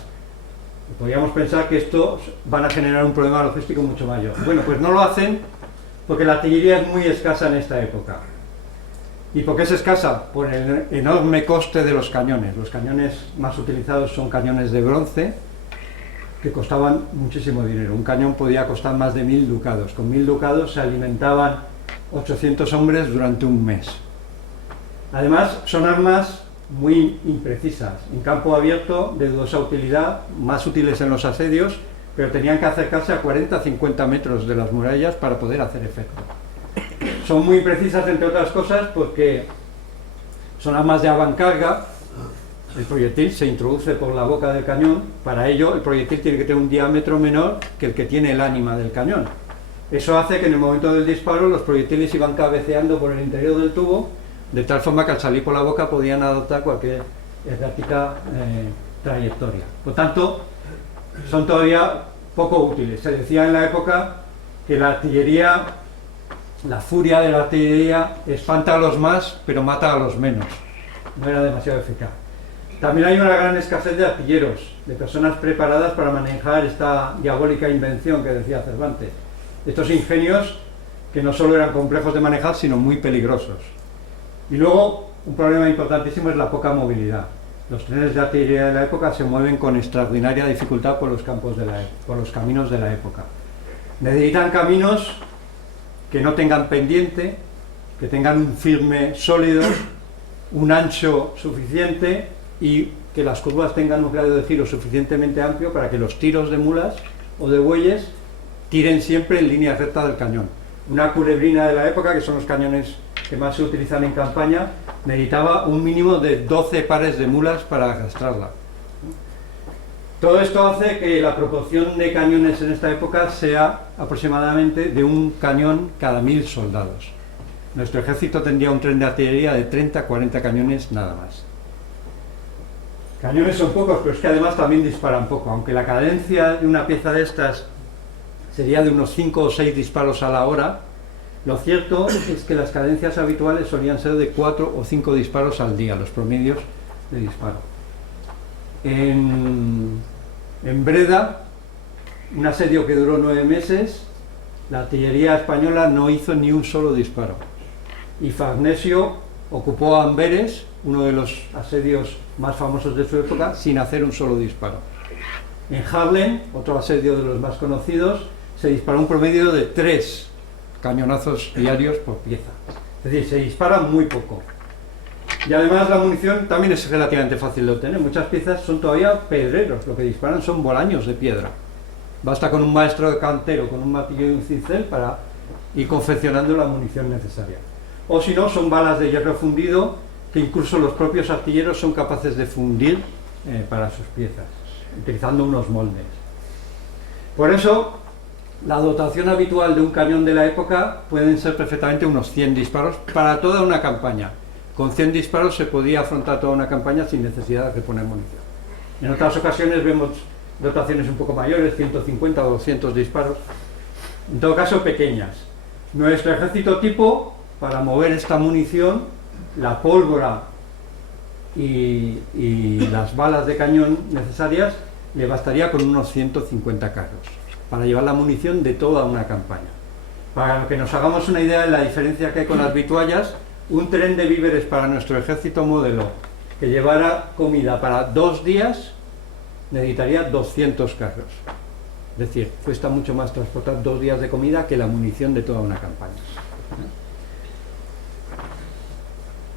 Podríamos pensar que estos van a generar un problema logístico mucho mayor. Bueno, pues no lo hacen porque la artillería es muy escasa en esta época. ¿Y por qué es escasa? Por el enorme coste de los cañones. Los cañones más utilizados son cañones de bronce, que costaban muchísimo dinero. Un cañón podía costar más de 1000 ducados. Con 1000 ducados se alimentaban 800 hombres durante un mes. Además, son armas muy imprecisas. En campo abierto, de dudosa utilidad, más útiles en los asedios, pero tenían que acercarse a 40-50 metros de las murallas para poder hacer efecto. Son muy precisas, entre otras cosas, porque son armas de avancarga. El proyectil se introduce por la boca del cañón. Para ello, el proyectil tiene que tener un diámetro menor que el que tiene el ánima del cañón. Eso hace que en el momento del disparo los proyectiles iban cabeceando por el interior del tubo, de tal forma que al salir por la boca podían adoptar cualquier errática trayectoria. Por tanto, son todavía poco útiles. Se decía en la época que la artillería, la furia de la artillería espanta a los más, pero mata a los menos. No era demasiado eficaz. También hay una gran escasez de artilleros, de personas preparadas para manejar esta diabólica invención que decía Cervantes. Estos ingenios que no solo eran complejos de manejar, sino muy peligrosos. Y luego, un problema importantísimo es la poca movilidad. Los trenes de artillería de la época se mueven con extraordinaria dificultad por los caminos de la época. Necesitan caminos que no tengan pendiente, que tengan un firme sólido, un ancho suficiente y que las curvas tengan un radio de giro suficientemente amplio para que los tiros de mulas o de bueyes tiren siempre en línea recta del cañón. Una culebrina de la época, que son los cañones que más se utilizan en campaña, necesitaba un mínimo de 12 pares de mulas para arrastrarla. Todo esto hace que la proporción de cañones en esta época sea aproximadamente de un cañón cada 1000 soldados. Nuestro ejército tendría un tren de artillería de 30-40 cañones nada más. Cañones son pocos, pero es que además también disparan poco. Aunque la cadencia de una pieza de estas sería de unos 5 o 6 disparos a la hora, lo cierto es que las cadencias habituales solían ser de 4 o 5 disparos al día, los promedios de disparo. En Breda, un asedio que duró 9 meses, la artillería española no hizo ni un solo disparo. Y Farnesio ocupó Amberes, uno de los asedios más famosos de su época, sin hacer un solo disparo. En Haarlem, otro asedio de los más conocidos, se disparó un promedio de 3 cañonazos diarios por pieza. Es decir, se dispara muy poco. Y además la munición también es relativamente fácil de obtener. Muchas piezas son todavía pedreros, lo que disparan son bolaños de piedra. Basta con un maestro de cantero, con un martillo y un cincel para ir confeccionando la munición necesaria. O si no, son balas de hierro fundido que incluso los propios artilleros son capaces de fundir para sus piezas, utilizando unos moldes. Por eso, la dotación habitual de un cañón de la época pueden ser perfectamente unos 100 disparos para toda una campaña. Con 100 disparos se podía afrontar toda una campaña sin necesidad de poner munición. En otras ocasiones vemos dotaciones un poco mayores, 150 o 200 disparos, en todo caso pequeñas. Nuestro ejército tipo, para mover esta munición, la pólvora y las balas de cañón necesarias, le bastaría con unos 150 carros para llevar la munición de toda una campaña. Para que nos hagamos una idea de la diferencia que hay con las vituallas, un tren de víveres para nuestro ejército modelo que llevara comida para 2 días necesitaría 200 carros. Es decir, cuesta mucho más transportar 2 días de comida que la munición de toda una campaña.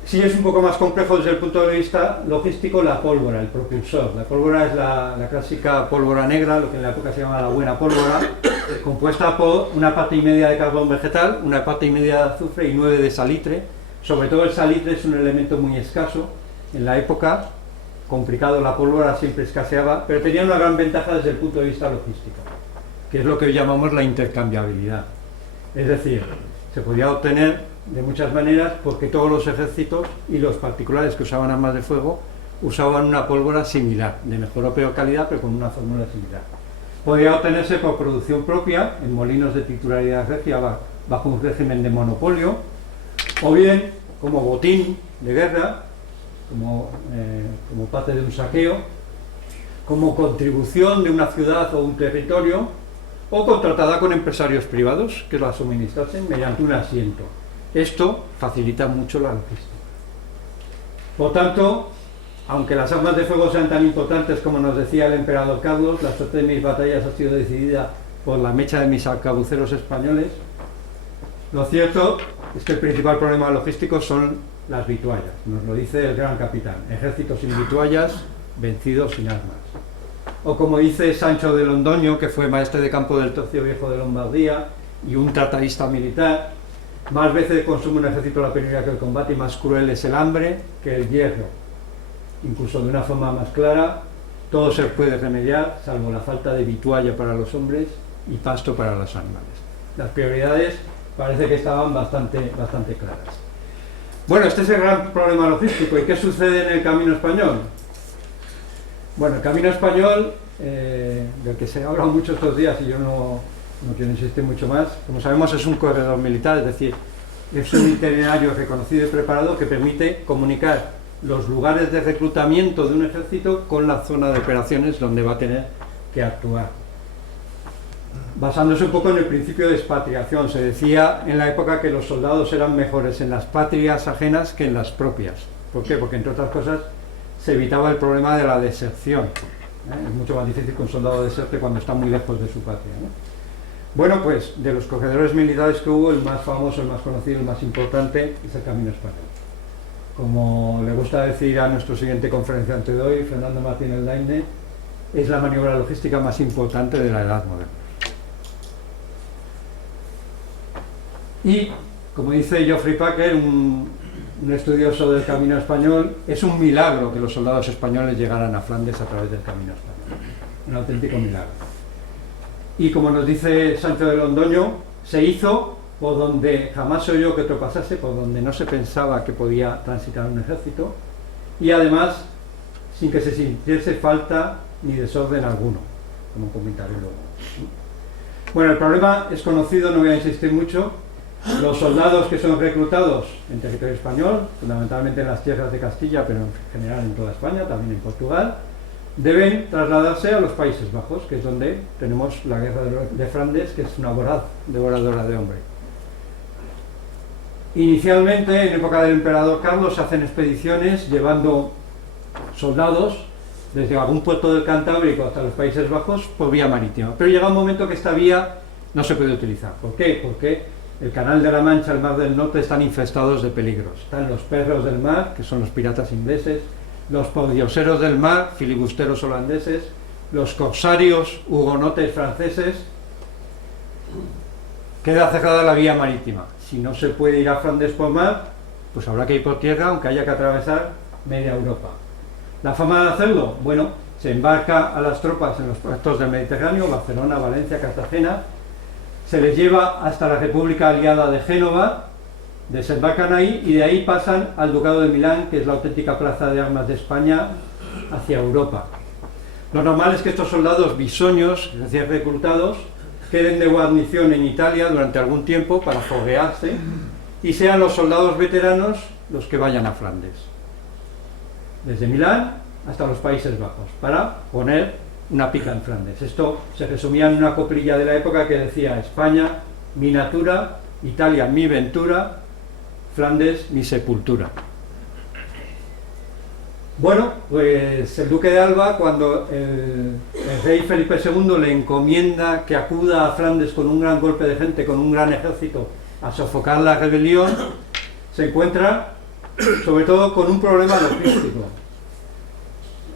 Sí, es un poco más complejo desde el punto de vista logístico la pólvora, el propulsor. La pólvora es la clásica pólvora negra, lo que en la época se llama la buena pólvora, compuesta por una parte y media de carbón vegetal, una parte y media de azufre y 9 de salitre. Sobre todo el salitre es un elemento muy escaso. En la época, complicado, la pólvora siempre escaseaba, pero tenía una gran ventaja desde el punto de vista logístico, que es lo que llamamos la intercambiabilidad. Es decir, se podía obtener de muchas maneras porque todos los ejércitos y los particulares que usaban armas de fuego usaban una pólvora similar, de mejor o peor calidad, pero con una fórmula similar. Podía obtenerse por producción propia, en molinos de titularidad regia bajo un régimen de monopolio, o bien como botín de guerra, como parte de un saqueo, como contribución de una ciudad o un territorio, o contratada con empresarios privados que la suministrasen mediante un asiento. Esto facilita mucho la logística. Por tanto, aunque las armas de fuego sean tan importantes como nos decía el emperador Carlos, la suerte de mis batallas ha sido decidida por la mecha de mis arcabuceros españoles, lo cierto es que el principal problema logístico son las vituallas. Nos lo dice el gran capitán: ejército sin vituallas, vencido sin armas. o como dice Sancho de Londoño, que fue maestre de campo del Tocio Viejo de Lombardía y un tratadista militar: más veces consume un ejército la penuria que el combate, y más cruel es el hambre que el hierro. Incluso de una forma más clara: todo se puede remediar, salvo la falta de vitualla para los hombres y pasto para los animales. Las prioridades parece que estaban bastante claras. Bueno, este es el gran problema logístico. ¿Y qué sucede en el Camino Español? Bueno, el Camino Español, del que se ha hablado mucho estos días y yo no quiero insistir mucho más, como sabemos es un corredor militar, es decir, es un itinerario reconocido y preparado que permite comunicar los lugares de reclutamiento de un ejército con la zona de operaciones donde va a tener que actuar. Basándose un poco en el principio de expatriación, se decía en la época que los soldados eran mejores en las patrias ajenas que en las propias. ¿Por qué? Porque, entre otras cosas, se evitaba el problema de la deserción. Es mucho más difícil que un soldado deserte cuando está muy lejos de su patria, ¿no? Bueno, pues de los corredores militares que hubo, el más famoso, el más conocido, el más importante es el Camino Español. Como le gusta decir a nuestro siguiente conferenciante de hoy, Fernando Martínez Lainez, es la maniobra logística más importante de la Edad Moderna. Y, como dice Geoffrey Packer, un estudioso del Camino Español, es un milagro que los soldados españoles llegaran a Flandes a través del Camino Español. Un auténtico milagro. Y como nos dice Sancho de Londoño, se hizo por donde jamás se oyó que otro pasase, por donde no se pensaba que podía transitar un ejército, y además sin que se sintiese falta ni desorden alguno, como comentaré luego. Bueno, el problema es conocido, no voy a insistir mucho. Los soldados que son reclutados en territorio español, fundamentalmente en las tierras de Castilla, pero en general en toda España, también en Portugal, deben trasladarse a los Países Bajos, que es donde tenemos la guerra de Flandes, que es una voraz devoradora de hombre. Inicialmente, en época del emperador Carlos, se hacen expediciones llevando soldados desde algún puerto del Cantábrico hasta los Países Bajos por vía marítima. Pero llega un momento que esta vía no se puede utilizar. ¿Por qué? Porque el Canal de la Mancha, el Mar del Norte, están infestados de peligros. Están los perros del mar, que son los piratas ingleses, los pordioseros del mar, filibusteros holandeses, los corsarios hugonotes franceses. Queda cerrada la vía marítima. Si no se puede ir a Flandes por mar, pues habrá que ir por tierra, aunque haya que atravesar media Europa. ¿La forma de hacerlo? Bueno, se embarca a las tropas en los puertos del Mediterráneo, Barcelona, Valencia, Cartagena, se les lleva hasta la República Aliada de Génova, desembarcan ahí y de ahí pasan al Ducado de Milán, que es la auténtica plaza de armas de España, hacia Europa. Lo normal es que estos soldados bisoños, recién reclutados, queden de guarnición en Italia durante algún tiempo para foguearse y sean los soldados veteranos los que vayan a Flandes, desde Milán hasta los Países Bajos, para poner una pica en Flandes. Esto se resumía en una coplilla de la época que decía: España, mi natura; Italia, mi ventura; Flandes, mi sepultura. Bueno, pues el duque de Alba, cuando el rey Felipe II le encomienda que acuda a Flandes con un gran golpe de gente, con un gran ejército, a sofocar la rebelión, se encuentra sobre todo con un problema logístico.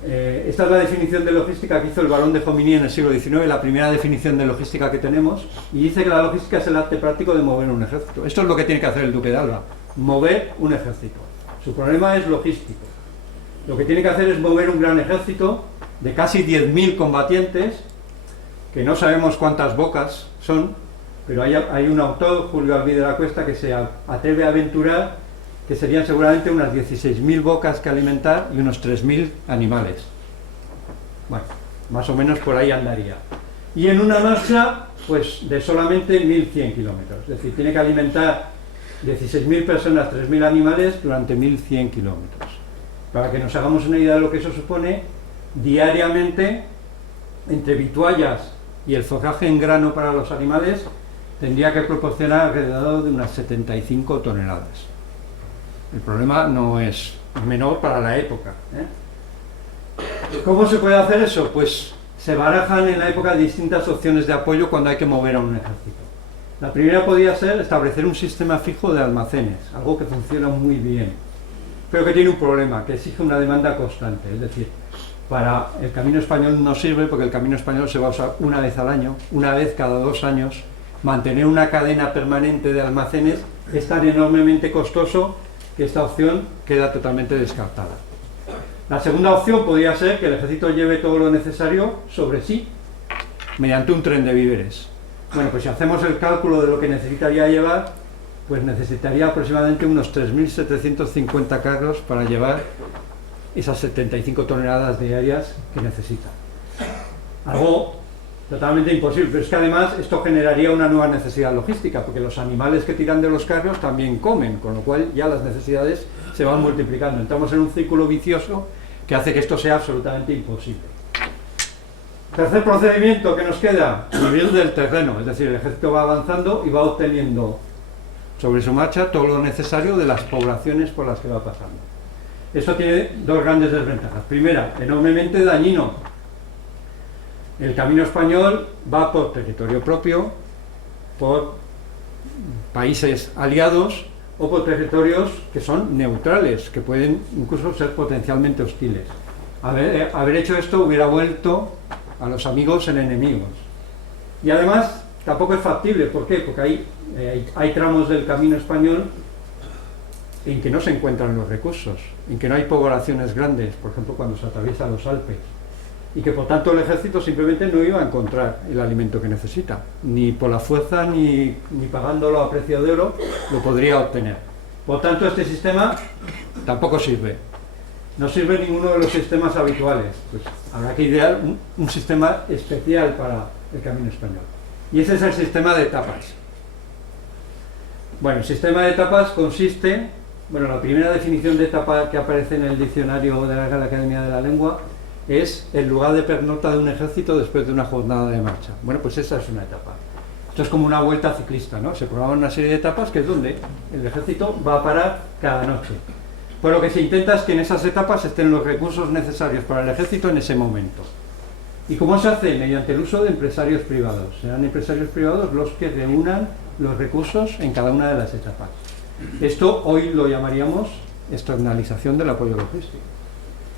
Esta es la definición de logística que hizo el barón de Jomini en el siglo XIX, la primera definición de logística que tenemos, y dice que la logística es el arte práctico de mover un ejército. Esto es lo que tiene que hacer el duque de Alba: mover un ejército. Su problema es logístico. Lo que tiene que hacer es mover un gran ejército de casi 10.000 combatientes, que no sabemos cuántas bocas son, pero hay un autor, Julio Albí de la Cuesta, que se atreve a aventurar que serían seguramente unas 16.000 bocas que alimentar y unos 3.000 animales. Bueno, más o menos por ahí andaría. Y en una marcha, pues de solamente 1.100 kilómetros. Es decir, tiene que alimentar 16.000 personas, 3.000 animales durante 1.100 kilómetros. Para que nos hagamos una idea de lo que eso supone, diariamente, entre vituallas y el forraje en grano para los animales, tendría que proporcionar alrededor de unas 75 toneladas. El problema no es menor para la época, ¿eh? ¿Cómo se puede hacer eso? Pues se barajan en la época distintas opciones de apoyo cuando hay que mover a un ejército. La primera podía ser establecer un sistema fijo de almacenes, algo que funciona muy bien, pero que tiene un problema, que exige una demanda constante. Es decir, Para el Camino Español no sirve, porque el Camino Español se va a usar una vez al año, una vez cada 2 años. Mantener una cadena permanente de almacenes es tan enormemente costoso que esta opción queda totalmente descartada. La segunda opción podría ser que el ejército lleve todo lo necesario sobre sí, mediante un tren de víveres. Bueno, pues si hacemos el cálculo de lo que necesitaría llevar, pues necesitaría aproximadamente unos 3.750 carros para llevar esas 75 toneladas diarias que necesita. Algo totalmente imposible, pero es que además esto generaría una nueva necesidad logística, porque los animales que tiran de los carros también comen, con lo cual ya las necesidades se van multiplicando. Entramos en un círculo vicioso que hace que esto sea absolutamente imposible. Tercer procedimiento que nos queda, nivel del terreno, es decir, el ejército va avanzando y va obteniendo sobre su marcha todo lo necesario de las poblaciones por las que va pasando. Esto tiene 2 grandes desventajas. Primera, enormemente dañino. El Camino Español va por territorio propio, por países aliados o por territorios que son neutrales, que pueden incluso ser potencialmente hostiles. Haber hecho esto hubiera vuelto a los amigos en enemigos. Y además tampoco es factible. ¿Por qué? Porque hay tramos del Camino Español en que no se encuentran los recursos, en que no hay poblaciones grandes, por ejemplo cuando se atraviesan los Alpes, y que por tanto el ejército simplemente no iba a encontrar el alimento que necesita, ni por la fuerza ni pagándolo a precio de oro lo podría obtener. Por tanto este sistema tampoco sirve, no sirve ninguno de los sistemas habituales, pues habrá que idear un sistema especial para el Camino Español, y ese es el sistema de etapas. Bueno, el sistema de etapas consiste, la primera definición de etapa que aparece en el diccionario de la Real Academia de la Lengua es el lugar de pernocta de un ejército después de una jornada de marcha. Bueno, pues esa es una etapa. Esto es como una vuelta ciclista, ¿no? Se programan una serie de etapas que es donde el ejército va a parar cada noche. Pues lo que se intenta es que en esas etapas estén los recursos necesarios para el ejército en ese momento. ¿Y cómo se hace? Mediante el uso de empresarios privados. Serán empresarios privados los que reúnan los recursos en cada una de las etapas. Esto hoy lo llamaríamos externalización del apoyo logístico.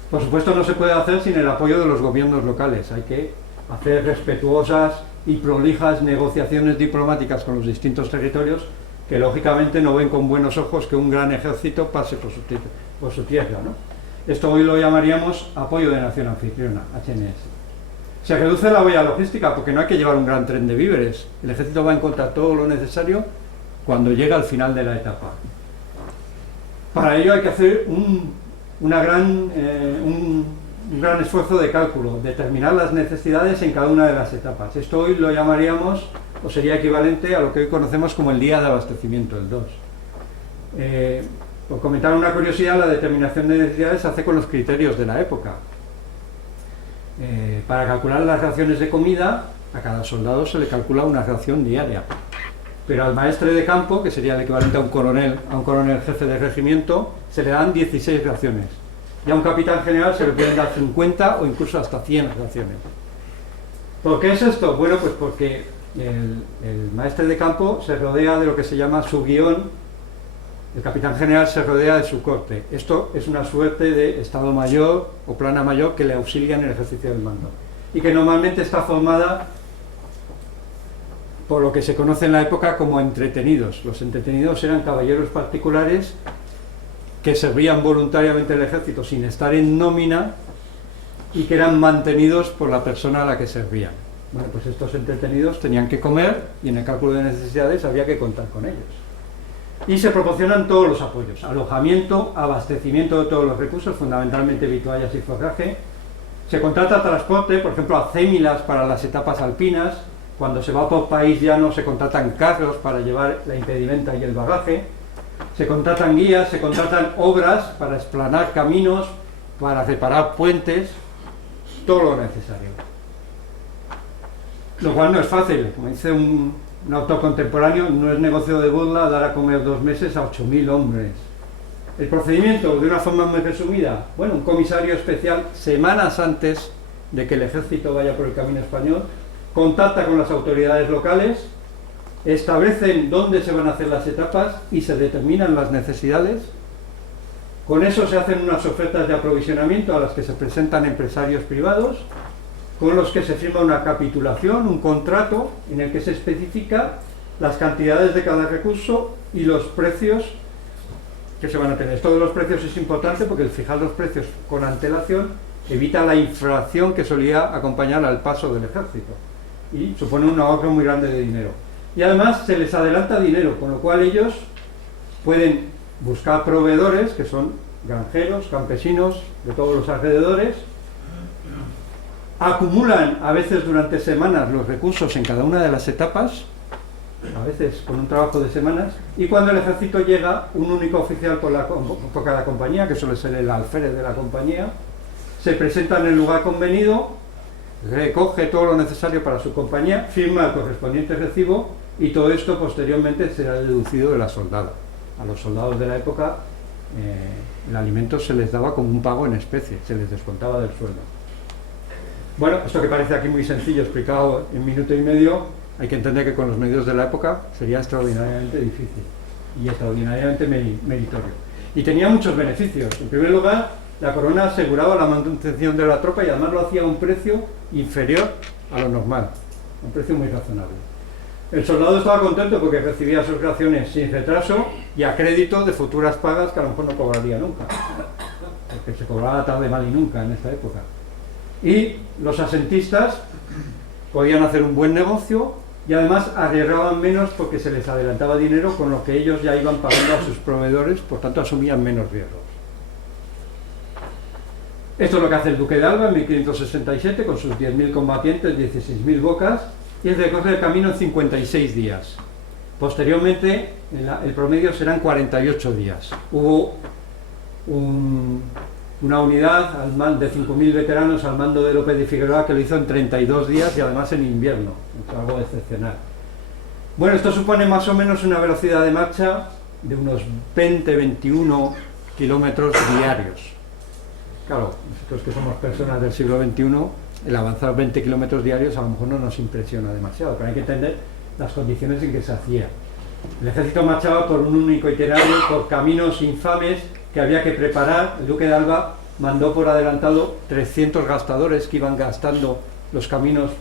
Por supuesto no se puede hacer sin el apoyo de los gobiernos locales. Hay que hacer respetuosas y prolijas negociaciones diplomáticas con los distintos territorios que lógicamente no ven con buenos ojos que un gran ejército pase por su tierra, ¿no? Esto hoy lo llamaríamos apoyo de nación anfitriona, HNS. Se reduce la huella logística porque no hay que llevar un gran tren de víveres. El ejército va a encontrar todo lo necesario cuando llega al final de la etapa. Para ello hay que hacer un gran esfuerzo de cálculo, determinar las necesidades en cada una de las etapas. Esto hoy lo llamaríamos, o sería equivalente a lo que hoy conocemos como el día de abastecimiento, el 2. Por comentar una curiosidad, la determinación de necesidades se hace con los criterios de la época. Para calcular las raciones de comida, a cada soldado se le calcula una ración diaria. Pero al maestre de campo, que sería el equivalente a un coronel jefe de regimiento, se le dan 16 raciones. Y a un capitán general se le pueden dar 50 o incluso hasta 100 raciones. ¿Por qué es esto? Bueno, pues porque el maestre de campo se rodea de lo que se llama su guión, el capitán general se rodea de su corte. Esto es una suerte de estado mayor o plana mayor que le auxilia en el ejercicio del mando. Y que normalmente está formada por lo que se conoce en la época como entretenidos. Los entretenidos eran caballeros particulares que servían voluntariamente el ejército sin estar en nómina y que eran mantenidos por la persona a la que servían. Bueno, pues estos entretenidos tenían que comer y en el cálculo de necesidades había que contar con ellos. Y se proporcionan todos los apoyos: alojamiento, abastecimiento de todos los recursos, fundamentalmente vituallas y forraje. Se contrata transporte, por ejemplo, acémilas para las etapas alpinas. Cuando se va por país llano se contratan carros para llevar la impedimenta y el bagaje. Se contratan guías, se contratan obras para explanar caminos, para reparar puentes, todo lo necesario. Lo cual no es fácil. Como dice un autor contemporáneo, no es negocio de burla dar a comer 2 meses a 8.000 hombres. El procedimiento, de una forma muy resumida, bueno, un comisario especial, semanas antes de que el ejército vaya por el Camino Español, contacta con las autoridades locales, establecen dónde se van a hacer las etapas y se determinan las necesidades Con eso se hacen unas ofertas de aprovisionamiento a las que se presentan empresarios privados, con los que se firma una capitulación, un contrato en el que se especifica las cantidades de cada recurso y los precios que se van a tener. Esto de los precios es importante porque el fijar los precios con antelación evita la inflación que solía acompañar al paso del ejército y supone un ahorro muy grande de dinero. Y además se les adelanta dinero, con lo cual ellos pueden buscar proveedores que son granjeros, campesinos de todos los alrededores, acumulan a veces durante semanas los recursos en cada una de las etapas, a veces con un trabajo de semanas, y cuando el ejército llega, un único oficial por cada compañía, que suele ser el alférez de la compañía, se presenta en el lugar convenido, recoge todo lo necesario para su compañía, firma el correspondiente recibo y todo esto posteriormente será deducido de la soldada. A los soldados de la época el alimento se les daba como un pago en especie, se les descontaba del sueldo. Bueno, esto que parece aquí muy sencillo, explicado en minuto y medio, hay que entender que con los medios de la época sería extraordinariamente difícil y extraordinariamente meritorio. Y tenía muchos beneficios. En primer lugar, la corona aseguraba la manutención de la tropa y además lo hacía a un precio inferior a lo normal, un precio muy razonable. El soldado estaba contento porque recibía sus raciones sin retraso y a crédito de futuras pagas que a lo mejor no cobraría nunca, porque se cobraba tarde, mal y nunca en esta época. Y los asentistas podían hacer un buen negocio y además arriesgaban menos porque se les adelantaba dinero con lo que ellos ya iban pagando a sus proveedores, por tanto asumían menos riesgos. Esto es lo que hace el duque de Alba en 1567 con sus 10.000 combatientes, 16.000 bocas, y recorre el camino en 56 días. Posteriormente el promedio serán 48 días. Hubo una unidad de 5.000 veteranos al mando de López de Figueroa que lo hizo en 32 días y además en invierno, es algo excepcional. Bueno, esto supone más o menos una velocidad de marcha de unos 20-21 kilómetros diarios. Claro, nosotros que somos personas del siglo XXI, el avanzar 20 kilómetros diarios a lo mejor no nos impresiona demasiado, pero hay que entender las condiciones en que se hacía. El ejército marchaba por un único itinerario, por caminos infames que había que preparar. El duque de Alba mandó por adelantado 300 gastadores que iban gastando los caminos,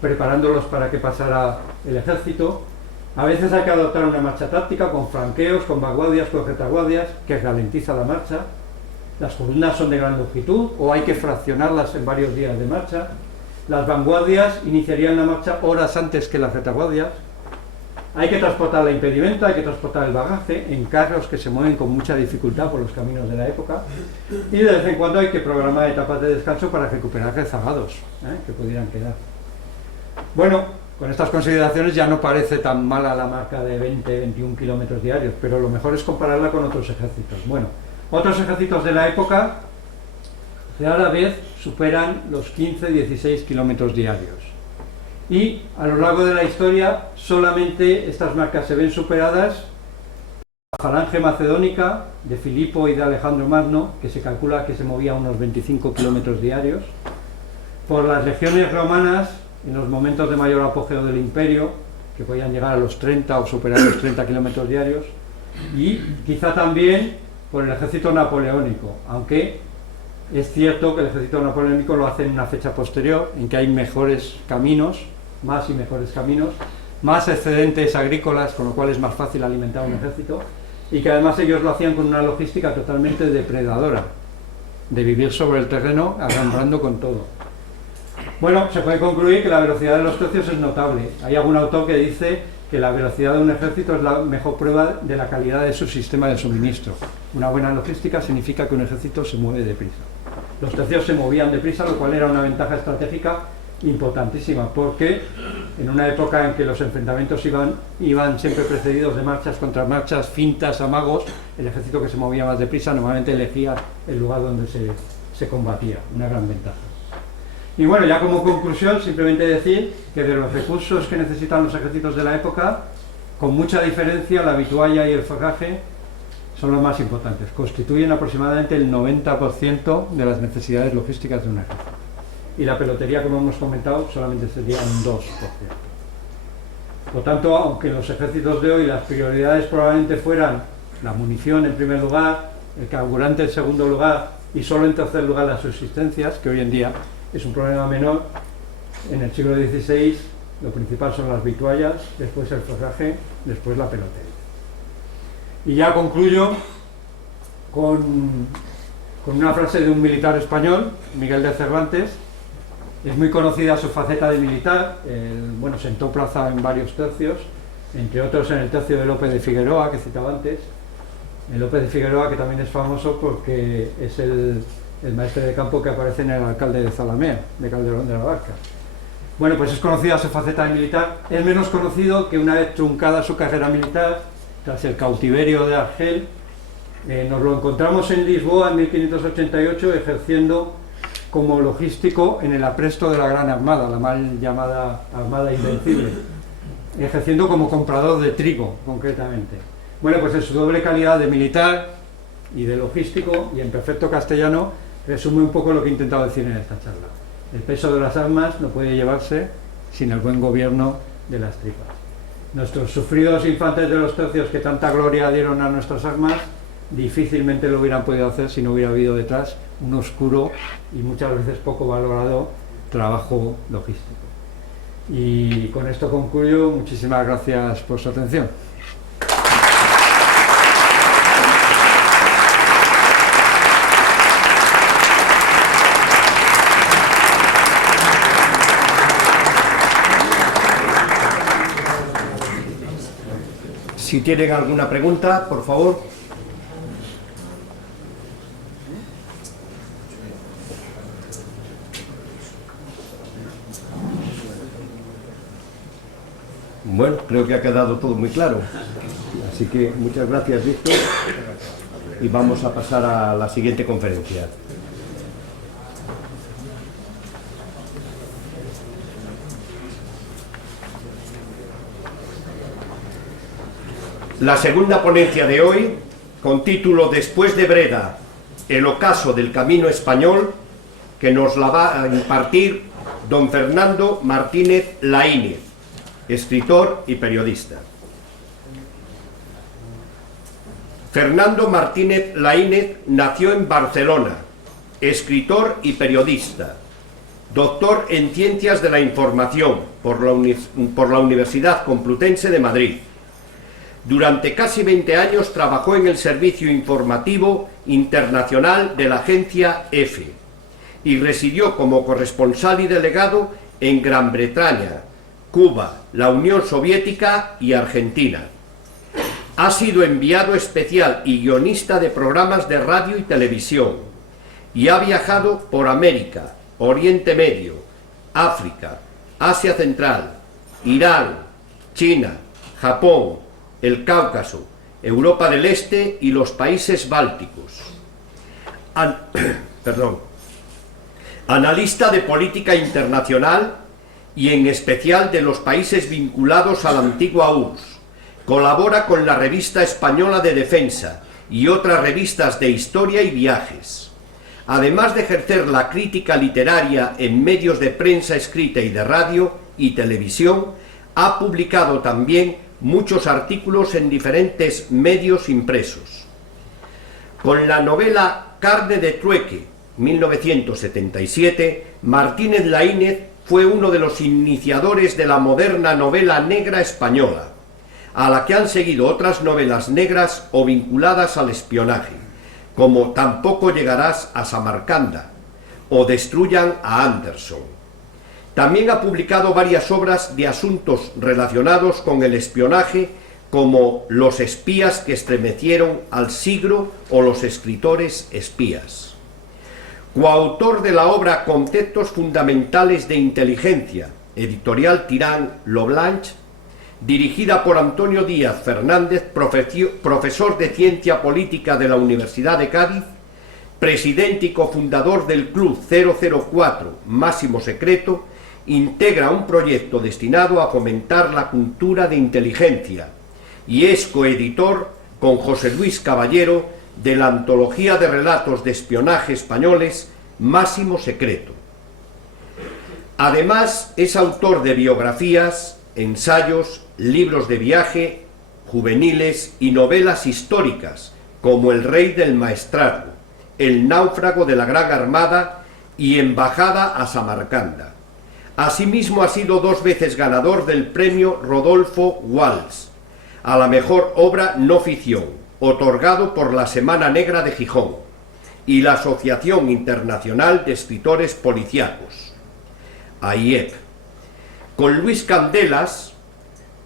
preparándolos para que pasara el ejército. A veces hay que adoptar una marcha táctica con franqueos, con vanguardias, con retaguardias, que ralentiza la marcha. Las columnas son de gran longitud o hay que fraccionarlas en varios días de marcha. Las vanguardias iniciarían la marcha horas antes que las retaguardias. Hay que transportar la impedimenta, hay que transportar el bagaje en carros que se mueven con mucha dificultad por los caminos de la época, y de vez en cuando hay que programar etapas de descanso para recuperar rezagados que pudieran quedar. Bueno, con estas consideraciones ya no parece tan mala la marca de 20-21 kilómetros diarios, pero lo mejor es compararla con otros ejércitos. Bueno, otros ejércitos de la época rara vez superan los 15-16 kilómetros diarios. Y a lo largo de la historia solamente estas marcas se ven superadas por la falange macedónica de Filipo y de Alejandro Magno, que se calcula que se movía a unos 25 kilómetros diarios, por las legiones romanas en los momentos de mayor apogeo del imperio, que podían llegar a los 30 o superar los 30 kilómetros diarios, y quizá también por el ejército napoleónico, aunque es cierto que el ejército napoleónico lo hace en una fecha posterior, en que hay mejores caminos, más y mejores caminos, más excedentes agrícolas, con lo cual es más fácil alimentar un ejército, y que además ellos lo hacían con una logística totalmente depredadora, de vivir sobre el terreno, arrambrando con todo. Bueno, se puede concluir que la velocidad de los tercios es notable. Hay algún autor que dice que la velocidad de un ejército es la mejor prueba de la calidad de su sistema de suministro. Una buena logística significa que un ejército se mueve deprisa. Los tercios se movían deprisa, lo cual era una ventaja estratégica importantísima, porque en una época en que los enfrentamientos iban siempre precedidos de marchas contra marchas, fintas, amagos, el ejército que se movía más deprisa normalmente elegía el lugar donde se combatía, una gran ventaja. Y bueno, ya como conclusión, simplemente decir que de los recursos que necesitan los ejércitos de la época, con mucha diferencia, la vitualla y el forraje son los más importantes. Constituyen aproximadamente el 90% de las necesidades logísticas de un ejército. Y la pelotería, como hemos comentado, solamente sería un 2%. Por tanto, aunque en los ejércitos de hoy las prioridades probablemente fueran la munición en primer lugar, el carburante en segundo lugar y solo en tercer lugar las subsistencias, que hoy en día es un problema menor. En el siglo XVI lo principal son las vituallas, después el forraje, después la pelotería. Y ya concluyo con una frase de un militar español, Miguel de Cervantes. Es muy conocida su faceta de militar, bueno, sentó plaza en varios tercios, entre otros en el tercio de Lope de Figueroa, que citaba antes. El López de Figueroa, que también es famoso porque es el maestre de campo que aparece en El alcalde de Zalamea, de Calderón de la Barca. Bueno, pues es conocida su faceta de militar. Es menos conocido que una vez truncada su carrera militar, tras el cautiverio de Argel, nos lo encontramos en Lisboa en 1588 ejerciendo como logístico en el apresto de la Gran Armada, la mal llamada Armada Invencible, ejerciendo como comprador de trigo, concretamente. Bueno, pues en su doble calidad de militar y de logístico, y en perfecto castellano, resume un poco lo que he intentado decir en esta charla. El peso de las armas no puede llevarse sin el buen gobierno de las tripas. Nuestros sufridos infantes de los tercios que tanta gloria dieron a nuestras armas, difícilmente lo hubieran podido hacer si no hubiera habido detrás un oscuro y muchas veces poco valorado trabajo logístico. Y con esto concluyo. Muchísimas gracias por su atención. Si tienen alguna pregunta, por favor. Bueno, creo que ha quedado todo muy claro. Así que muchas gracias, Víctor. Y vamos a pasar a la siguiente conferencia. La segunda ponencia de hoy, con título Después de Breda, el ocaso del camino español, que nos la va a impartir don Fernando Martínez Laínez, escritor y periodista. Fernando Martínez Laínez nació en Barcelona, escritor y periodista, doctor en Ciencias de la Información por la Universidad Complutense de Madrid. Durante casi 20 años trabajó en el Servicio Informativo Internacional de la agencia EFE y residió como corresponsal y delegado en Gran Bretaña, Cuba, la Unión Soviética y Argentina. Ha sido enviado especial y guionista de programas de radio y televisión y ha viajado por América, Oriente Medio, África, Asia Central, Irán, China, Japón, el Cáucaso, Europa del Este y los países bálticos. Analista de política internacional y en especial de los países vinculados a la antigua URSS. Colabora con la Revista Española de Defensa y otras revistas de historia y viajes. Además de ejercer la crítica literaria en medios de prensa escrita y de radio y televisión, ha publicado también muchos artículos en diferentes medios impresos. Con la novela Carne de Trueque, 1977, Martínez Laínez fue uno de los iniciadores de la moderna novela negra española, a la que han seguido otras novelas negras o vinculadas al espionaje, como Tampoco llegarás a Samarcanda o Destruyan a Anderson. También ha publicado varias obras de asuntos relacionados con el espionaje, como Los espías que estremecieron al siglo o Los escritores espías. Coautor de la obra Conceptos fundamentales de inteligencia, editorial Tirán Lo Blanche, dirigida por Antonio Díaz Fernández, profesor de Ciencia Política de la Universidad de Cádiz, presidente y cofundador del Club 004 Máximo Secreto, integra un proyecto destinado a fomentar la cultura de inteligencia y es coeditor con José Luis Caballero de la antología de relatos de espionaje españoles Máximo Secreto. Además, es autor de biografías, ensayos, libros de viaje, juveniles y novelas históricas, como el rey del maestrazgo, el náufrago de la Gran Armada y embajada a Samarcanda. Asimismo ha sido 2 veces ganador del premio Rodolfo Walsh a la mejor obra no ficción, otorgado por la Semana Negra de Gijón y la Asociación Internacional de Escritores Policíacos, AIEP. Con Luis Candelas,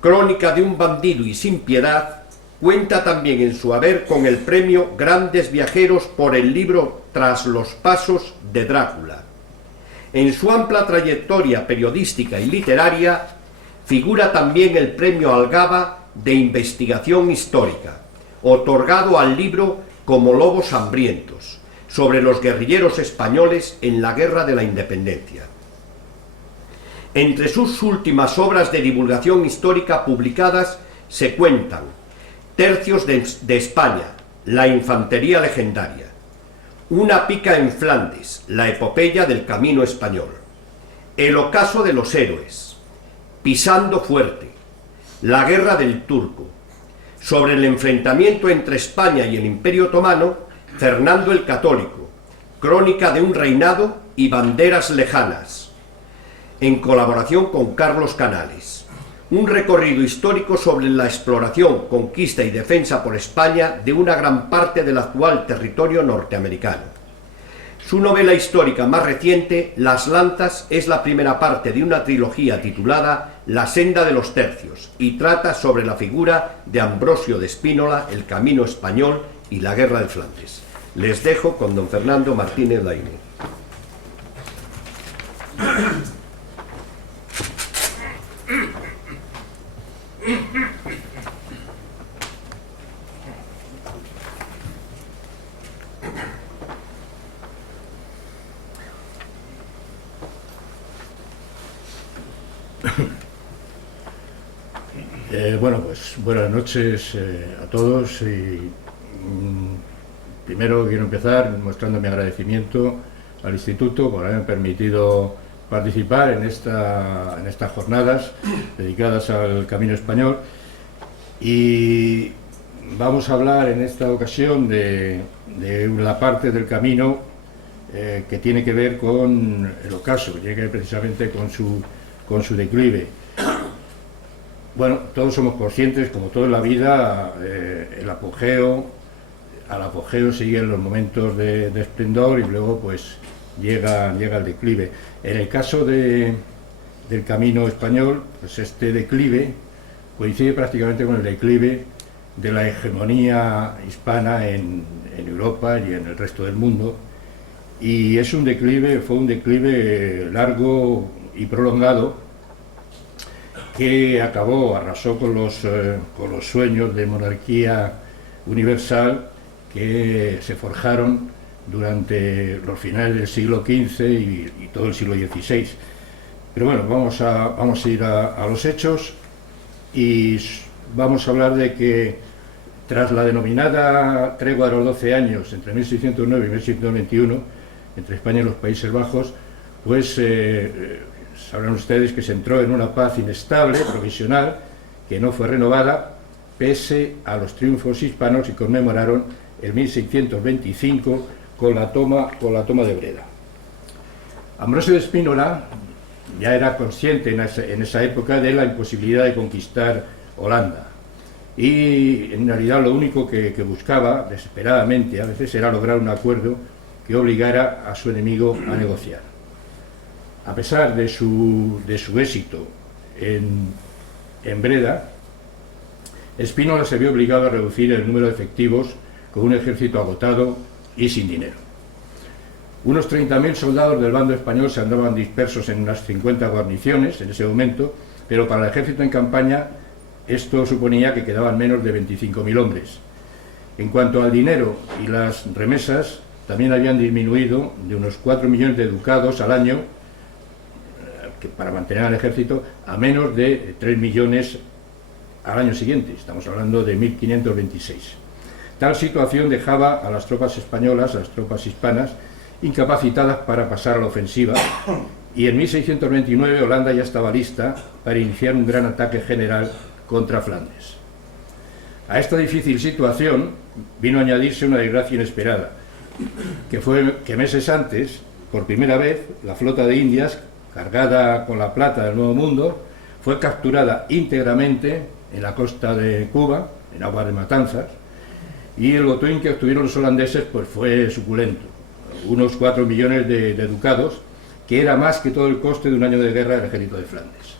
Crónica de un bandido y sin piedad, cuenta también en su haber con el premio Grandes Viajeros por el libro Tras los pasos de Drácula. En su amplia trayectoria periodística y literaria figura también el premio Algaba de Investigación Histórica, otorgado al libro Como lobos hambrientos, sobre los guerrilleros españoles en la Guerra de la Independencia. Entre sus últimas obras de divulgación histórica publicadas se cuentan Tercios de España, la infantería legendaria; Una pica en Flandes, la epopeya del camino español; El ocaso de los héroes; Pisando fuerte; La guerra del turco; sobre el enfrentamiento entre España y el Imperio Otomano, Fernando el Católico; Crónica de un reinado y banderas lejanas, en colaboración con Carlos Canales. Un recorrido histórico sobre la exploración, conquista y defensa por España de una gran parte del actual territorio norteamericano. Su novela histórica más reciente, Las Lanzas, es la primera parte de una trilogía titulada La senda de los tercios y trata sobre la figura de Ambrosio de Spínola, el camino español y la guerra de Flandes. Les dejo con don Fernando Martínez Laínez. Bueno, pues buenas noches a todos y primero quiero empezar mostrando mi agradecimiento al Instituto por haberme permitido participar en estas jornadas dedicadas al Camino Español, y vamos a hablar en esta ocasión de la parte del camino que tiene que ver con el ocaso, que tiene que ver precisamente con su declive. Bueno, todos somos conscientes, como todo en la vida, al apogeo siguen los momentos de esplendor y luego pues llega el declive. En el caso del Camino Español, pues este declive coincide prácticamente con el declive de la hegemonía hispana en Europa y en el resto del mundo, y fue un declive largo y prolongado, que arrasó con los sueños de monarquía universal que se forjaron durante los finales del siglo XV y todo el siglo XVI. Pero bueno, vamos a ir a los hechos, y vamos a hablar de que tras la denominada tregua de los 12 años entre 1609 y 1621 entre España y los Países Bajos, pues sabrán ustedes que se entró en una paz inestable, provisional, que no fue renovada pese a los triunfos hispanos, y conmemoraron el 1625 con la toma de Breda. Ambrosio de Spínola ya era consciente en esa época de la imposibilidad de conquistar Holanda, y en realidad lo único que buscaba desesperadamente a veces era lograr un acuerdo que obligara a su enemigo a negociar. A pesar de su éxito en Breda, Spínola se vio obligado a reducir el número de efectivos con un ejército agotado y sin dinero. Unos 30.000 soldados del bando español se andaban dispersos en unas 50 guarniciones en ese momento, pero para el ejército en campaña esto suponía que quedaban menos de 25.000 hombres. En cuanto al dinero y las remesas, también habían disminuido de unos 4 millones de ducados al año para mantener al ejército a menos de 3 millones al año siguiente. Estamos hablando de 1526. Tal situación dejaba a las tropas españolas, a las tropas hispanas, incapacitadas para pasar a la ofensiva, y en 1629 Holanda ya estaba lista para iniciar un gran ataque general contra Flandes. A esta difícil situación vino a añadirse una desgracia inesperada, que fue que meses antes, por primera vez, la flota de Indias, cargada con la plata del Nuevo Mundo, fue capturada íntegramente en la costa de Cuba, en aguas de Matanzas, y el botín que obtuvieron los holandeses pues fue suculento, unos 4 millones de ducados, que era más que todo el coste de un año de guerra del ejército de Flandes.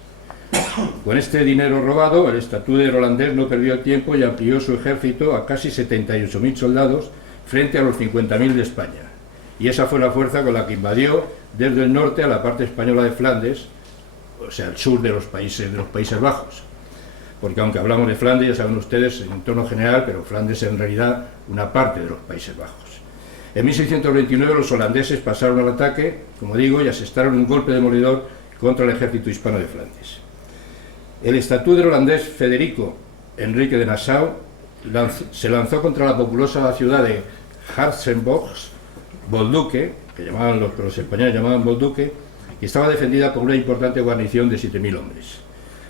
Con este dinero robado, el estatuder holandés no perdió el tiempo y amplió su ejército a casi 78.000 soldados frente a los 50.000 de España. Y esa fue la fuerza con la que invadió desde el norte a la parte española de Flandes, o sea, el sur de los Países Bajos. Porque aunque hablamos de Flandes, ya saben ustedes, en tono general, pero Flandes es en realidad una parte de los Países Bajos. En 1629 los holandeses pasaron al ataque, como digo, y asestaron un golpe demoledor contra el ejército hispano de Flandes. El estatuder holandés Federico Enrique de Nassau se lanzó contra la populosa ciudad de Hartzenbosch, Bolduque, que los españoles llamaban Bolduque, y estaba defendida por una importante guarnición de 7.000 hombres.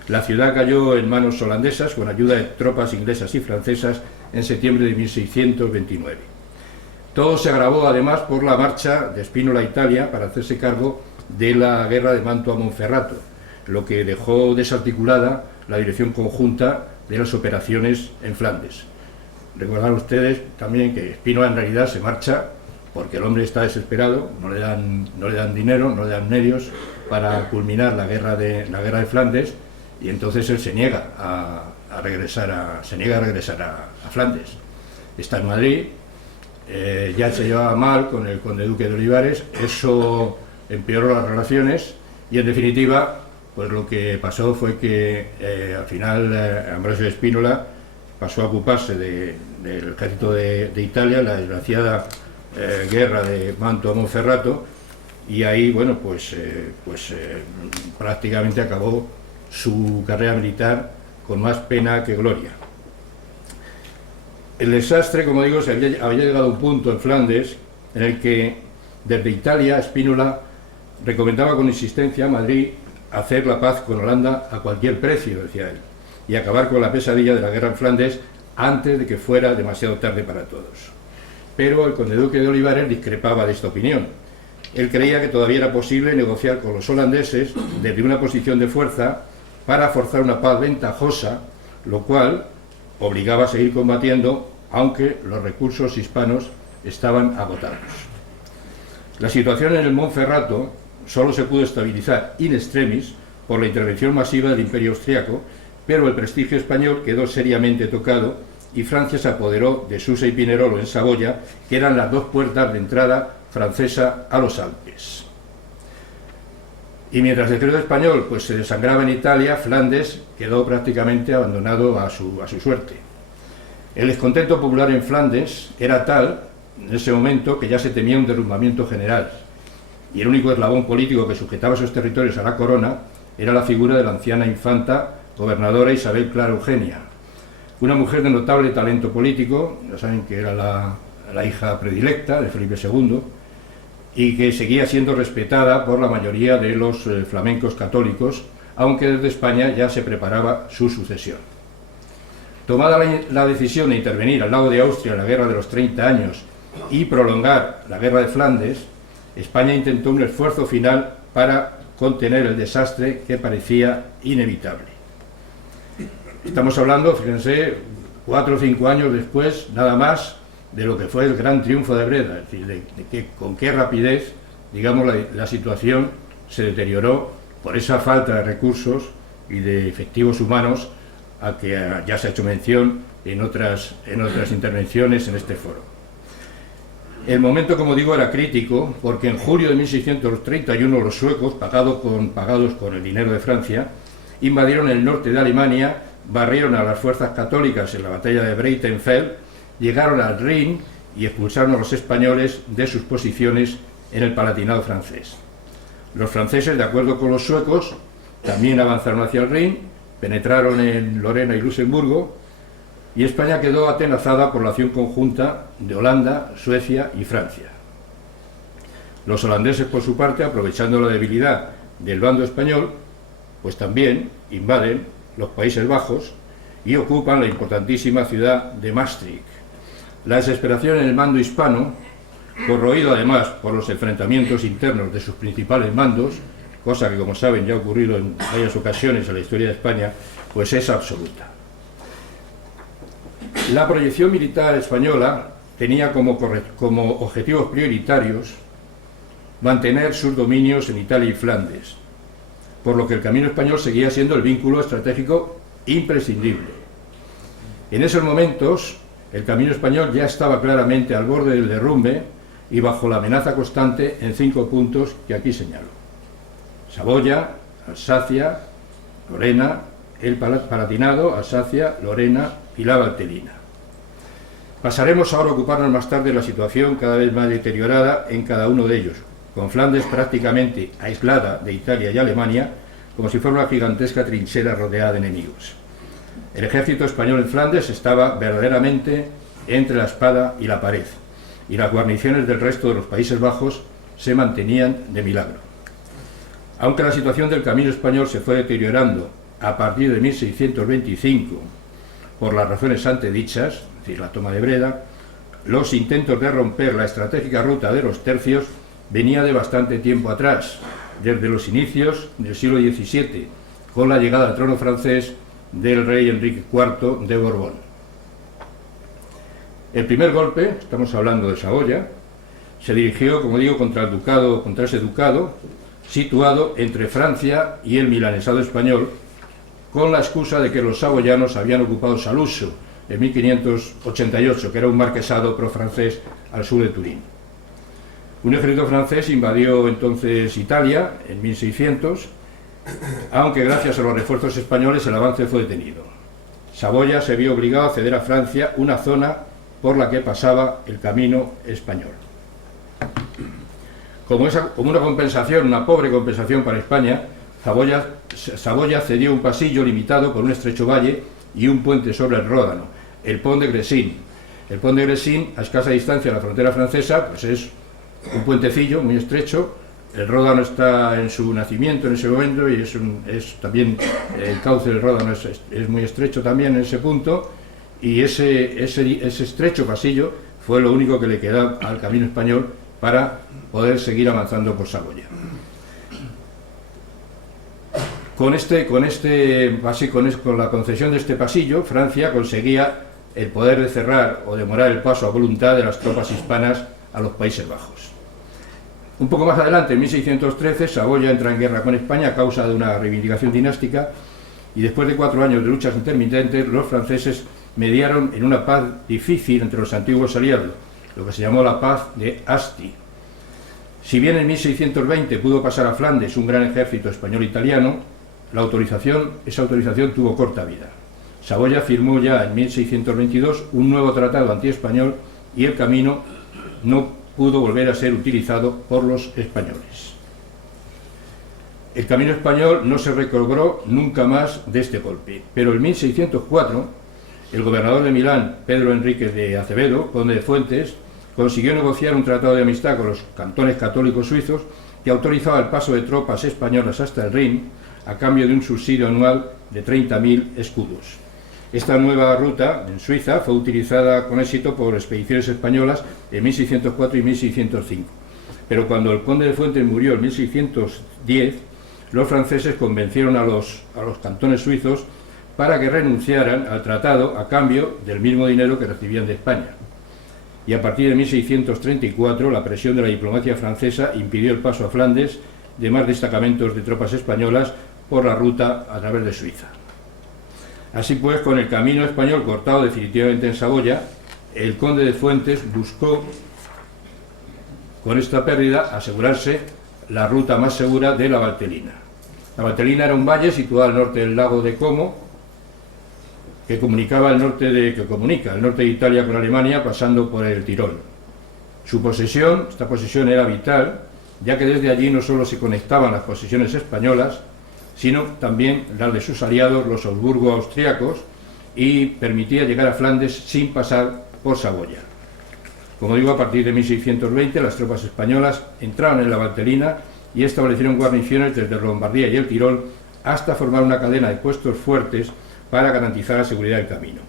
La ciudad cayó en manos holandesas con ayuda de tropas inglesas y francesas en septiembre de 1629. Todo se agravó además por la marcha de Spínola a Italia para hacerse cargo de la guerra de Mantua-Monferrato, lo que dejó desarticulada la dirección conjunta de las operaciones en Flandes. Recordarán ustedes también que Spínola en realidad se marcha porque el hombre está desesperado, no le dan dinero, no le dan medios para culminar la guerra de Flandes, y entonces él se niega a regresar a Flandes. Está en Madrid, ya se llevaba mal con el conde duque de Olivares, eso empeoró las relaciones y en definitiva pues lo que pasó fue que al final Ambrosio Spínola pasó a ocuparse del ejército de Italia, la desgraciada guerra de Mantua-Monferrato, y ahí bueno prácticamente acabó su carrera militar con más pena que gloria. El desastre, como digo, había llegado a un punto en Flandes en el que desde Italia Spínola recomendaba con insistencia a Madrid hacer la paz con Holanda a cualquier precio, decía él, y acabar con la pesadilla de la guerra en Flandes antes de que fuera demasiado tarde para todos. Pero el conde duque de Olivares discrepaba de esta opinión. Él creía que todavía era posible negociar con los holandeses desde una posición de fuerza para forzar una paz ventajosa, lo cual obligaba a seguir combatiendo, aunque los recursos hispanos estaban agotados. La situación en el Monferrato solo se pudo estabilizar in extremis por la intervención masiva del Imperio Austriaco, pero el prestigio español quedó seriamente tocado y Francia se apoderó de Susa y Pinerolo en Saboya, que eran las dos puertas de entrada francesa a los Alpes. Y mientras el ejército español pues, se desangraba en Italia, Flandes quedó prácticamente abandonado a su suerte. El descontento popular en Flandes era tal, en ese momento, que ya se temía un derrumbamiento general, y el único eslabón político que sujetaba esos territorios a la corona era la figura de la anciana infanta gobernadora Isabel Clara Eugenia, una mujer de notable talento político, ya saben que era la hija predilecta de Felipe II, y que seguía siendo respetada por la mayoría de los flamencos católicos, aunque desde España ya se preparaba su sucesión. Tomada la decisión de intervenir al lado de Austria en la Guerra de los 30 años y prolongar la Guerra de Flandes, España intentó un esfuerzo final para contener el desastre que parecía inevitable. Estamos hablando, fíjense, 4 o 5 años después, nada más, de lo que fue el gran triunfo de Breda, es decir, de que con qué rapidez, digamos, la situación se deterioró por esa falta de recursos y de efectivos humanos a que ya se ha hecho mención en otras intervenciones en este foro. El momento, como digo, era crítico porque en julio de 1631 los suecos, pagados con el dinero de Francia, invadieron el norte de Alemania, barrieron a las fuerzas católicas en la batalla de Breitenfeld, llegaron al Rin y expulsaron a los españoles de sus posiciones en el Palatinado francés. Los franceses, de acuerdo con los suecos, también avanzaron hacia el Rin, penetraron en Lorena y Luxemburgo, y España quedó atenazada por la acción conjunta de Holanda, Suecia y Francia. Los holandeses, por su parte, aprovechando la debilidad del bando español, pues también invaden los Países Bajos y ocupan la importantísima ciudad de Maastricht. La desesperación en el mando hispano, corroído además por los enfrentamientos internos de sus principales mandos, cosa que, como saben, ya ha ocurrido en varias ocasiones en la historia de España, pues es absoluta. La proyección militar española tenía como objetivos prioritarios mantener sus dominios en Italia y Flandes, por lo que el camino español seguía siendo el vínculo estratégico imprescindible. En esos momentos, el camino español ya estaba claramente al borde del derrumbe y bajo la amenaza constante en 5 puntos que aquí señalo: Saboya, Alsacia, Lorena, el Palatinado, Alsacia, Lorena y la Valtelina. Pasaremos ahora a ocuparnos más tarde de la situación cada vez más deteriorada en cada uno de ellos, con Flandes prácticamente aislada de Italia y Alemania, como si fuera una gigantesca trinchera rodeada de enemigos. El ejército español en Flandes estaba verdaderamente entre la espada y la pared, y las guarniciones del resto de los Países Bajos se mantenían de milagro. Aunque la situación del camino español se fue deteriorando a partir de 1625, por las razones antedichas, es decir, la toma de Breda, los intentos de romper la estratégica ruta de los tercios venía de bastante tiempo atrás, desde los inicios del siglo XVII, con la llegada al trono francés del rey Enrique IV de Borbón. El primer golpe, estamos hablando de Saboya, se dirigió, como digo, contra ese ducado, situado entre Francia y el milanesado español, con la excusa de que los saboyanos habían ocupado Saluzzo en 1588, que era un marquesado pro-francés al sur de Turín. Un ejército francés invadió entonces Italia en 1600, aunque gracias a los refuerzos españoles el avance fue detenido. Saboya se vio obligado a ceder a Francia una zona por la que pasaba el camino español. Como una compensación, una pobre compensación para España, Saboya cedió un pasillo limitado por un estrecho valle y un puente sobre el Ródano, el Pont de Gressin. El Pont de Gressin, a escasa distancia de la frontera francesa, pues es un puentecillo muy estrecho. El Ródano está en su nacimiento en ese momento y también el cauce del Ródano es muy estrecho también en ese punto, y ese estrecho pasillo fue lo único que le quedaba al camino español para poder seguir avanzando por Saboya. Con la concesión de este pasillo, Francia conseguía el poder de cerrar o demorar el paso a voluntad de las tropas hispanas a los Países Bajos. Un poco más adelante, en 1613, Saboya entra en guerra con España a causa de una reivindicación dinástica, y después de 4 años de luchas intermitentes, los franceses mediaron en una paz difícil entre los antiguos aliados, lo que se llamó la paz de Asti. Si bien en 1620 pudo pasar a Flandes un gran ejército español-italiano, esa autorización tuvo corta vida. Saboya firmó ya en 1622 un nuevo tratado antiespañol y el camino no pudo volver a ser utilizado por los españoles. El camino español no se recobró nunca más de este golpe, pero en 1604 el gobernador de Milán, Pedro Enríquez de Acevedo, conde de Fuentes, consiguió negociar un tratado de amistad con los cantones católicos suizos que autorizaba el paso de tropas españolas hasta el Rin a cambio de un subsidio anual de 30.000 escudos. Esta nueva ruta en Suiza fue utilizada con éxito por expediciones españolas en 1604 y 1605. Pero cuando el conde de Fuentes murió en 1610, los franceses convencieron a los cantones suizos para que renunciaran al tratado a cambio del mismo dinero que recibían de España. Y a partir de 1634, la presión de la diplomacia francesa impidió el paso a Flandes de más destacamentos de tropas españolas por la ruta a través de Suiza. Así pues, con el camino español cortado definitivamente en Saboya, el conde de Fuentes buscó, con esta pérdida, asegurarse la ruta más segura de la Valtelina. La Valtelina era un valle situado al norte del lago de Como, que comunica el norte de Italia con Alemania, pasando por el Tirol. Esta posesión era vital, ya que desde allí no solo se conectaban las posesiones españolas, sino también las de sus aliados, los Habsburgo-austriacos, y permitía llegar a Flandes sin pasar por Saboya. Como digo, a partir de 1620 las tropas españolas entraron en la Valtelina y establecieron guarniciones desde Lombardía y el Tirol hasta formar una cadena de puestos fuertes para garantizar la seguridad del camino.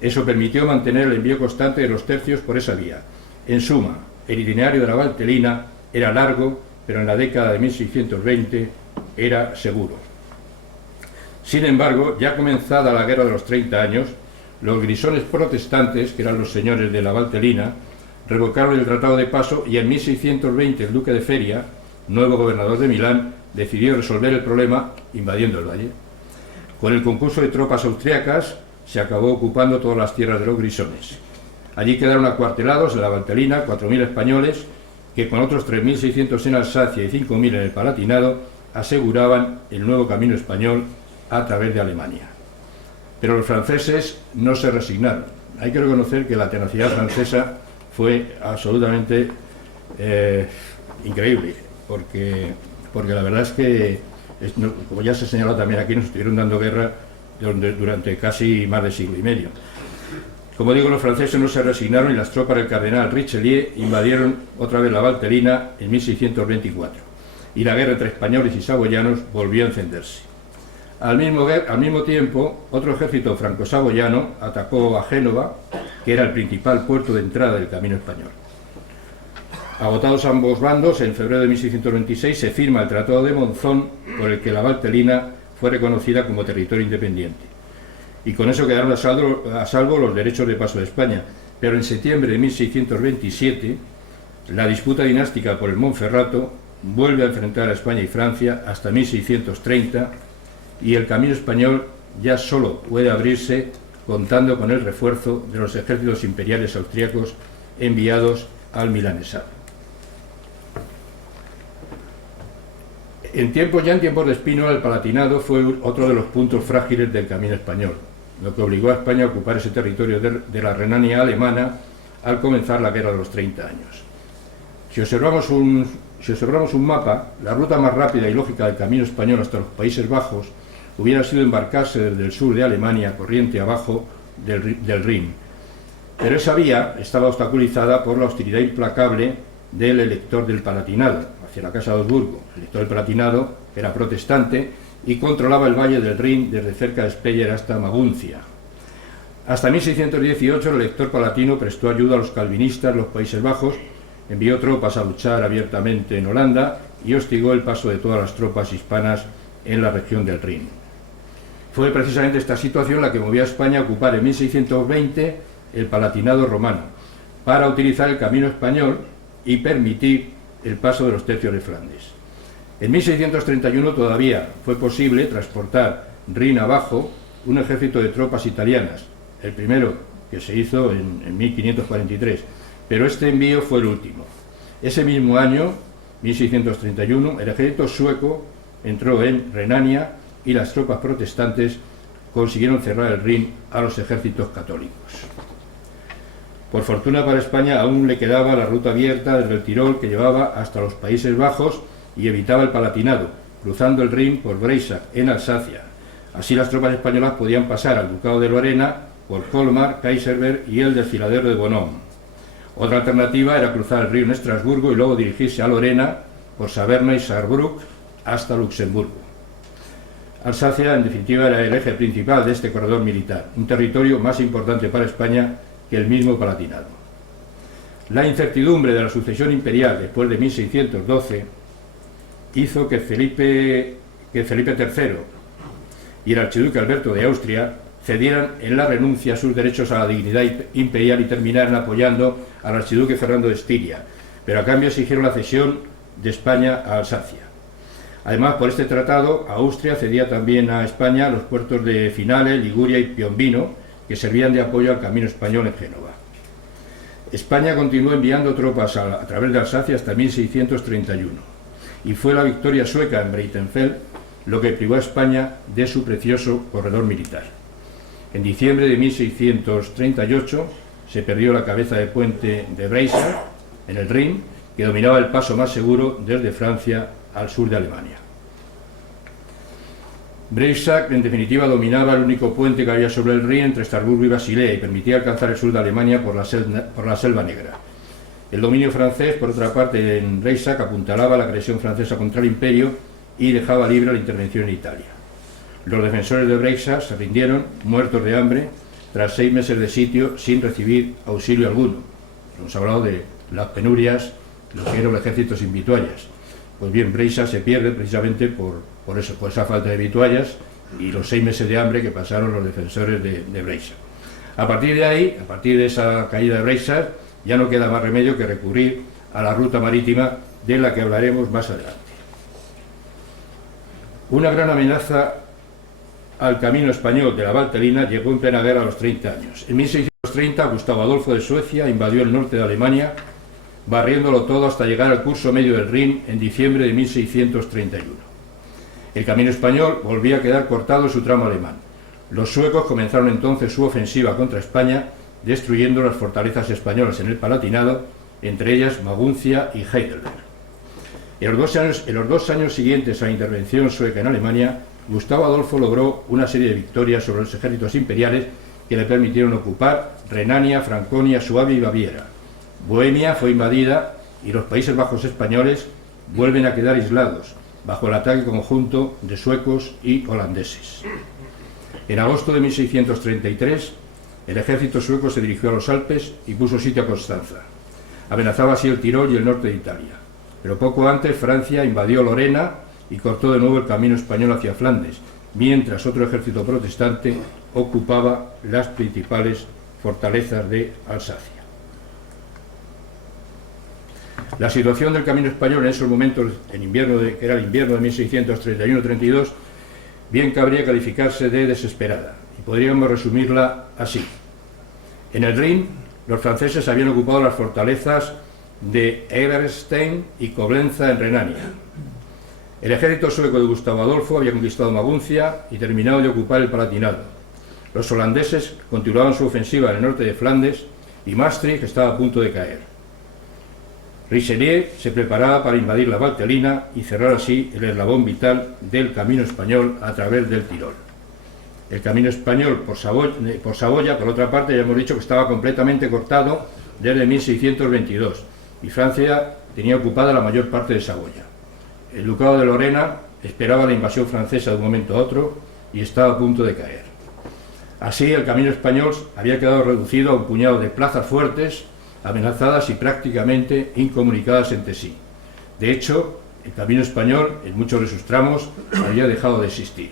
Eso permitió mantener el envío constante de los tercios por esa vía. En suma, el itinerario de la Valtelina era largo, pero en la década de 1620 era seguro. Sin embargo, ya comenzada la Guerra de los 30 años, los grisones protestantes, que eran los señores de la Valtelina, revocaron el Tratado de Paso y en 1620 el duque de Feria, nuevo gobernador de Milán, decidió resolver el problema invadiendo el valle. Con el concurso de tropas austriacas se acabó ocupando todas las tierras de los grisones. Allí quedaron acuartelados en la Valtelina 4.000 españoles que con otros 3.600 en Alsacia y 5.000 en el Palatinado aseguraban el nuevo camino español a través de Alemania. Pero los franceses no se resignaron. Hay que reconocer que la tenacidad francesa fue absolutamente increíble, porque la verdad es que, como ya se ha señalado también aquí, nos estuvieron dando guerra durante casi más de siglo y medio. Como digo, los franceses no se resignaron y las tropas del cardenal Richelieu invadieron otra vez la Valtelina en 1624, y la guerra entre españoles y saboyanos volvió a encenderse. Al mismo tiempo, otro ejército franco-saboyano atacó a Génova, que era el principal puerto de entrada del camino español. Agotados ambos bandos, en febrero de 1626 se firma el Tratado de Monzón, por el que la Valtelina fue reconocida como territorio independiente. Y con eso quedaron a salvo los derechos de paso de España. Pero en septiembre de 1627, la disputa dinástica por el Monferrato vuelve a enfrentar a España y Francia hasta 1630, y el camino español ya solo puede abrirse contando con el refuerzo de los ejércitos imperiales austríacos enviados al Milanesado. En tiempos de Spínola, el Palatinado fue otro de los puntos frágiles del camino español, lo que obligó a España a ocupar ese territorio de la Renania alemana al comenzar la Guerra de los 30 años. Si observamos un mapa, la ruta más rápida y lógica del camino español hasta los Países Bajos hubiera sido embarcarse desde el sur de Alemania, corriente abajo del Rin. Pero esa vía estaba obstaculizada por la hostilidad implacable del elector del Palatinado, hacia la Casa de Habsburgo. El elector del Palatinado era protestante y controlaba el valle del Rin desde cerca de Speyer hasta Maguncia. Hasta 1618 el elector palatino prestó ayuda a los calvinistas de los Países Bajos, envió tropas a luchar abiertamente en Holanda y hostigó el paso de todas las tropas hispanas en la región del Rin. Fue precisamente esta situación la que movió a España a ocupar en 1620 el Palatinado romano, para utilizar el camino español y permitir el paso de los tercios de Flandes. En 1631 todavía fue posible transportar Rin abajo un ejército de tropas italianas, el primero que se hizo en 1543, pero este envío fue el último. Ese mismo año, 1631, el ejército sueco entró en Renania y las tropas protestantes consiguieron cerrar el Rin a los ejércitos católicos. Por fortuna para España aún le quedaba la ruta abierta desde el Tirol que llevaba hasta los Países Bajos y evitaba el Palatinado, cruzando el Rin por Breisach, en Alsacia. Así las tropas españolas podían pasar al Ducado de Lorena por Colmar, Kaiserberg y el desfiladero de Bonhomme. Otra alternativa era cruzar el río en Estrasburgo y luego dirigirse a Lorena por Saberna y Saarbrück hasta Luxemburgo. Alsacia, en definitiva, era el eje principal de este corredor militar, un territorio más importante para España que el mismo Palatinado. La incertidumbre de la sucesión imperial después de 1612 hizo que Felipe III y el archiduque Alberto de Austria cedieran en la renuncia a sus derechos a la dignidad imperial y terminaran apoyando al archiduque Fernando de Estiria, pero a cambio exigieron la cesión de España a Alsacia. Además, por este tratado, Austria cedía también a España los puertos de Finale, Liguria y Piombino, que servían de apoyo al camino español en Génova. España continuó enviando tropas a través de Alsacia hasta 1631, y fue la victoria sueca en Breitenfeld lo que privó a España de su precioso corredor militar. En diciembre de 1638 se perdió la cabeza de puente de Breisach, en el Rin, que dominaba el paso más seguro desde Francia al sur de Alemania. Breisach, en definitiva, dominaba el único puente que había sobre el Rin entre Estrasburgo y Basilea y permitía alcanzar el sur de Alemania por la Selva Negra. El dominio francés, por otra parte, en Breisach apuntalaba la agresión francesa contra el imperio y dejaba libre la intervención en Italia. Los defensores de Breisach se rindieron, muertos de hambre, tras 6 meses de sitio sin recibir auxilio alguno. Hemos hablado de las penurias, lo que era el ejército sin vituallas. Pues bien, Breisach se pierde precisamente por eso, por esa falta de vituallas y los 6 meses de hambre que pasaron los defensores de Breisach. A partir de ahí, a partir de esa caída de Breisach, ya no queda más remedio que recurrir a la ruta marítima, de la que hablaremos más adelante. Una gran amenaza al camino español de la Valtelina llegó en plena guerra a los 30 años. En 1630, Gustavo Adolfo de Suecia invadió el norte de Alemania, barriéndolo todo hasta llegar al curso medio del Rin en diciembre de 1631. El camino español volvía a quedar cortado en su tramo alemán. Los suecos comenzaron entonces su ofensiva contra España, destruyendo las fortalezas españolas en el Palatinado, entre ellas Maguncia y Heidelberg. En los 2 años siguientes a la intervención sueca en Alemania, Gustavo Adolfo logró una serie de victorias sobre los ejércitos imperiales que le permitieron ocupar Renania, Franconia, Suabia y Baviera. Bohemia fue invadida y los Países Bajos españoles vuelven a quedar aislados, bajo el ataque conjunto de suecos y holandeses. En agosto de 1633, el ejército sueco se dirigió a los Alpes y puso sitio a Constanza. Amenazaba así el Tirol y el norte de Italia. Pero poco antes Francia invadió Lorena y cortó de nuevo el camino español hacia Flandes, mientras otro ejército protestante ocupaba las principales fortalezas de Alsacia. La situación del camino español en esos momentos, en invierno que era el invierno de 1631-32, bien cabría calificarse de desesperada, y podríamos resumirla así. En el Rin, los franceses habían ocupado las fortalezas de Eberstein y Coblenza en Renania. El ejército sueco de Gustavo Adolfo había conquistado Maguncia y terminado de ocupar el Palatinado. Los holandeses continuaban su ofensiva en el norte de Flandes y Maastricht estaba a punto de caer. Richelieu se preparaba para invadir la Valtelina y cerrar así el eslabón vital del camino español a través del Tirol. El camino español por Saboya, por otra parte, ya hemos dicho que estaba completamente cortado desde 1622 y Francia tenía ocupada la mayor parte de Saboya. El ducado de Lorena esperaba la invasión francesa de un momento a otro y estaba a punto de caer. Así, el camino español había quedado reducido a un puñado de plazas fuertes, amenazadas y prácticamente incomunicadas entre sí. De hecho, el camino español, en muchos de sus tramos, había dejado de existir.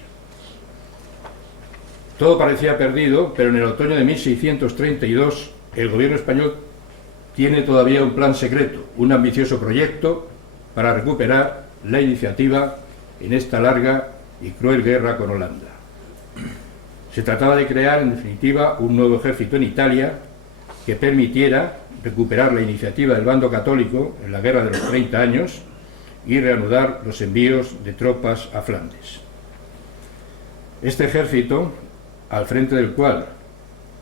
Todo parecía perdido, pero en el otoño de 1632 el gobierno español tiene todavía un plan secreto, un ambicioso proyecto para recuperar la iniciativa en esta larga y cruel guerra con Holanda. Se trataba de crear, en definitiva, un nuevo ejército en Italia que permitiera recuperar la iniciativa del bando católico en la guerra de los 30 años y reanudar los envíos de tropas a Flandes. Este ejército, al frente del cual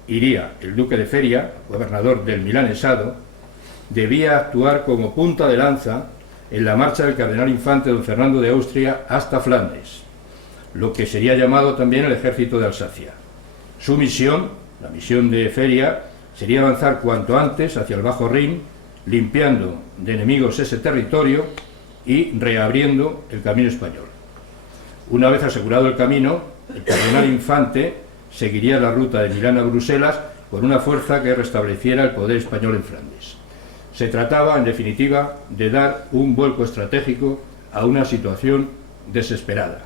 iría el duque de Feria, gobernador del milanesado, debía actuar como punta de lanza en la marcha del cardenal infante don Fernando de Austria hasta Flandes, lo que sería llamado también el ejército de Alsacia. Su misión, la misión de Feria, sería avanzar cuanto antes hacia el Bajo Rin, limpiando de enemigos ese territorio y reabriendo el camino español. Una vez asegurado el camino, el cardenal infante seguiría la ruta de Milán a Bruselas con una fuerza que restableciera el poder español en Flandes. Se trataba, en definitiva, de dar un vuelco estratégico a una situación desesperada.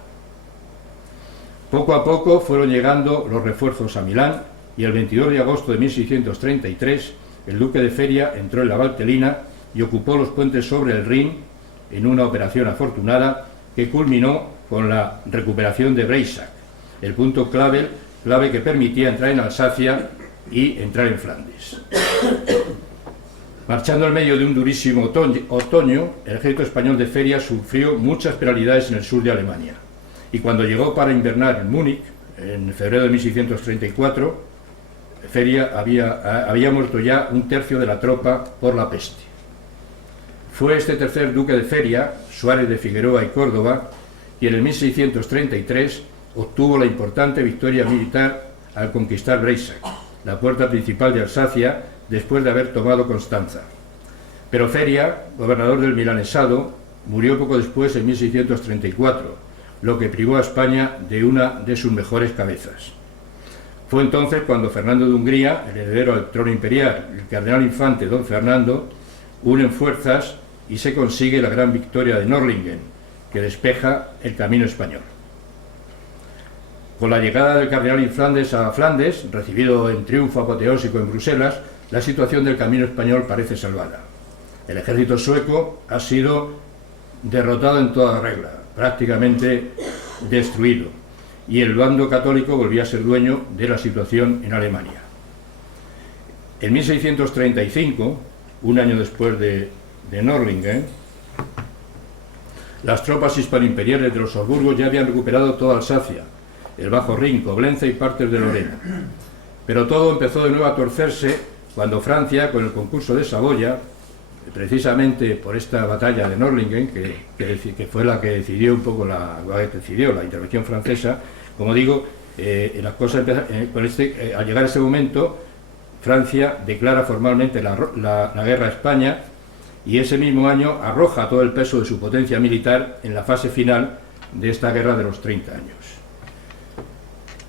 Poco a poco fueron llegando los refuerzos a Milán y el 22 de agosto de 1633 el duque de Feria entró en la Valtelina y ocupó los puentes sobre el Rin en una operación afortunada que culminó con la recuperación de Breisach, el punto clave que permitía entrar en Alsacia y entrar en Flandes. Marchando en medio de un durísimo otoño, el ejército español de Feria sufrió muchas penalidades en el sur de Alemania, y cuando llegó para invernar en Múnich, en febrero de 1634, Feria había muerto ya un tercio de la tropa por la peste. Fue este tercer duque de Feria, Suárez de Figueroa y Córdoba, quien en 1633 obtuvo la importante victoria militar al conquistar Breisach, la puerta principal de Alsacia, después de haber tomado Constanza. Pero Feria, gobernador del milanesado, murió poco después, en 1634, lo que privó a España de una de sus mejores cabezas. Fue entonces cuando Fernando de Hungría, el heredero al trono imperial, y el cardenal infante don Fernando, unen fuerzas y se consigue la gran victoria de Nördlingen, que despeja el camino español. Con la llegada del cardenal Inflandes a Flandes, recibido en triunfo apoteósico en Bruselas, la situación del camino español parece salvada. El ejército sueco ha sido derrotado en toda regla, prácticamente destruido, y el bando católico volvía a ser dueño de la situación en Alemania. En 1635, un año después de Nördlingen, las tropas hispanoimperiales de los Habsburgos ya habían recuperado toda Alsacia, el Bajo Rin, Coblenza y partes de Lorena. Pero todo empezó de nuevo a torcerse cuando Francia, con el concurso de Saboya, precisamente por esta batalla de Nördlingen, que fue la que decidió un poco la intervención francesa, como digo, las cosas al llegar a ese momento, Francia declara formalmente la guerra a España y ese mismo año arroja todo el peso de su potencia militar en la fase final de esta guerra de los 30 años.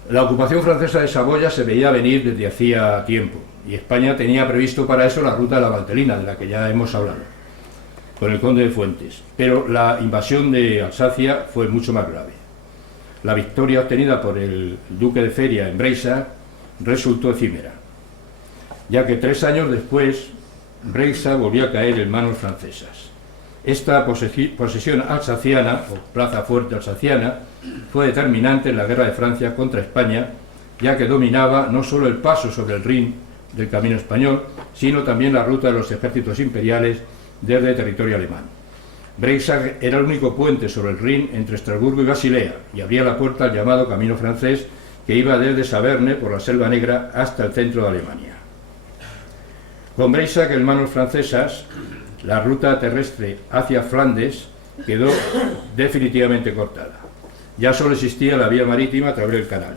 La ocupación francesa de Saboya se veía venir desde hacía tiempo y España tenía previsto para eso la ruta de la Valtelina, de la que ya hemos hablado, con el conde de Fuentes, pero la invasión de Alsacia fue mucho más grave. La victoria obtenida por el duque de Feria en Breisach resultó efímera, ya que 3 años después Breisach volvió a caer en manos francesas. Esta posesión alsaciana, o plaza fuerte alsaciana, fue determinante en la guerra de Francia contra España, ya que dominaba no solo el paso sobre el Rin del camino español, sino también la ruta de los ejércitos imperiales desde territorio alemán. Breisach era el único puente sobre el Rin entre Estrasburgo y Basilea, y abría la puerta al llamado camino francés, que iba desde Saverne por la Selva Negra hasta el centro de Alemania. Con Breisach en manos francesas, la ruta terrestre hacia Flandes quedó definitivamente cortada. Ya solo existía la vía marítima a través del canal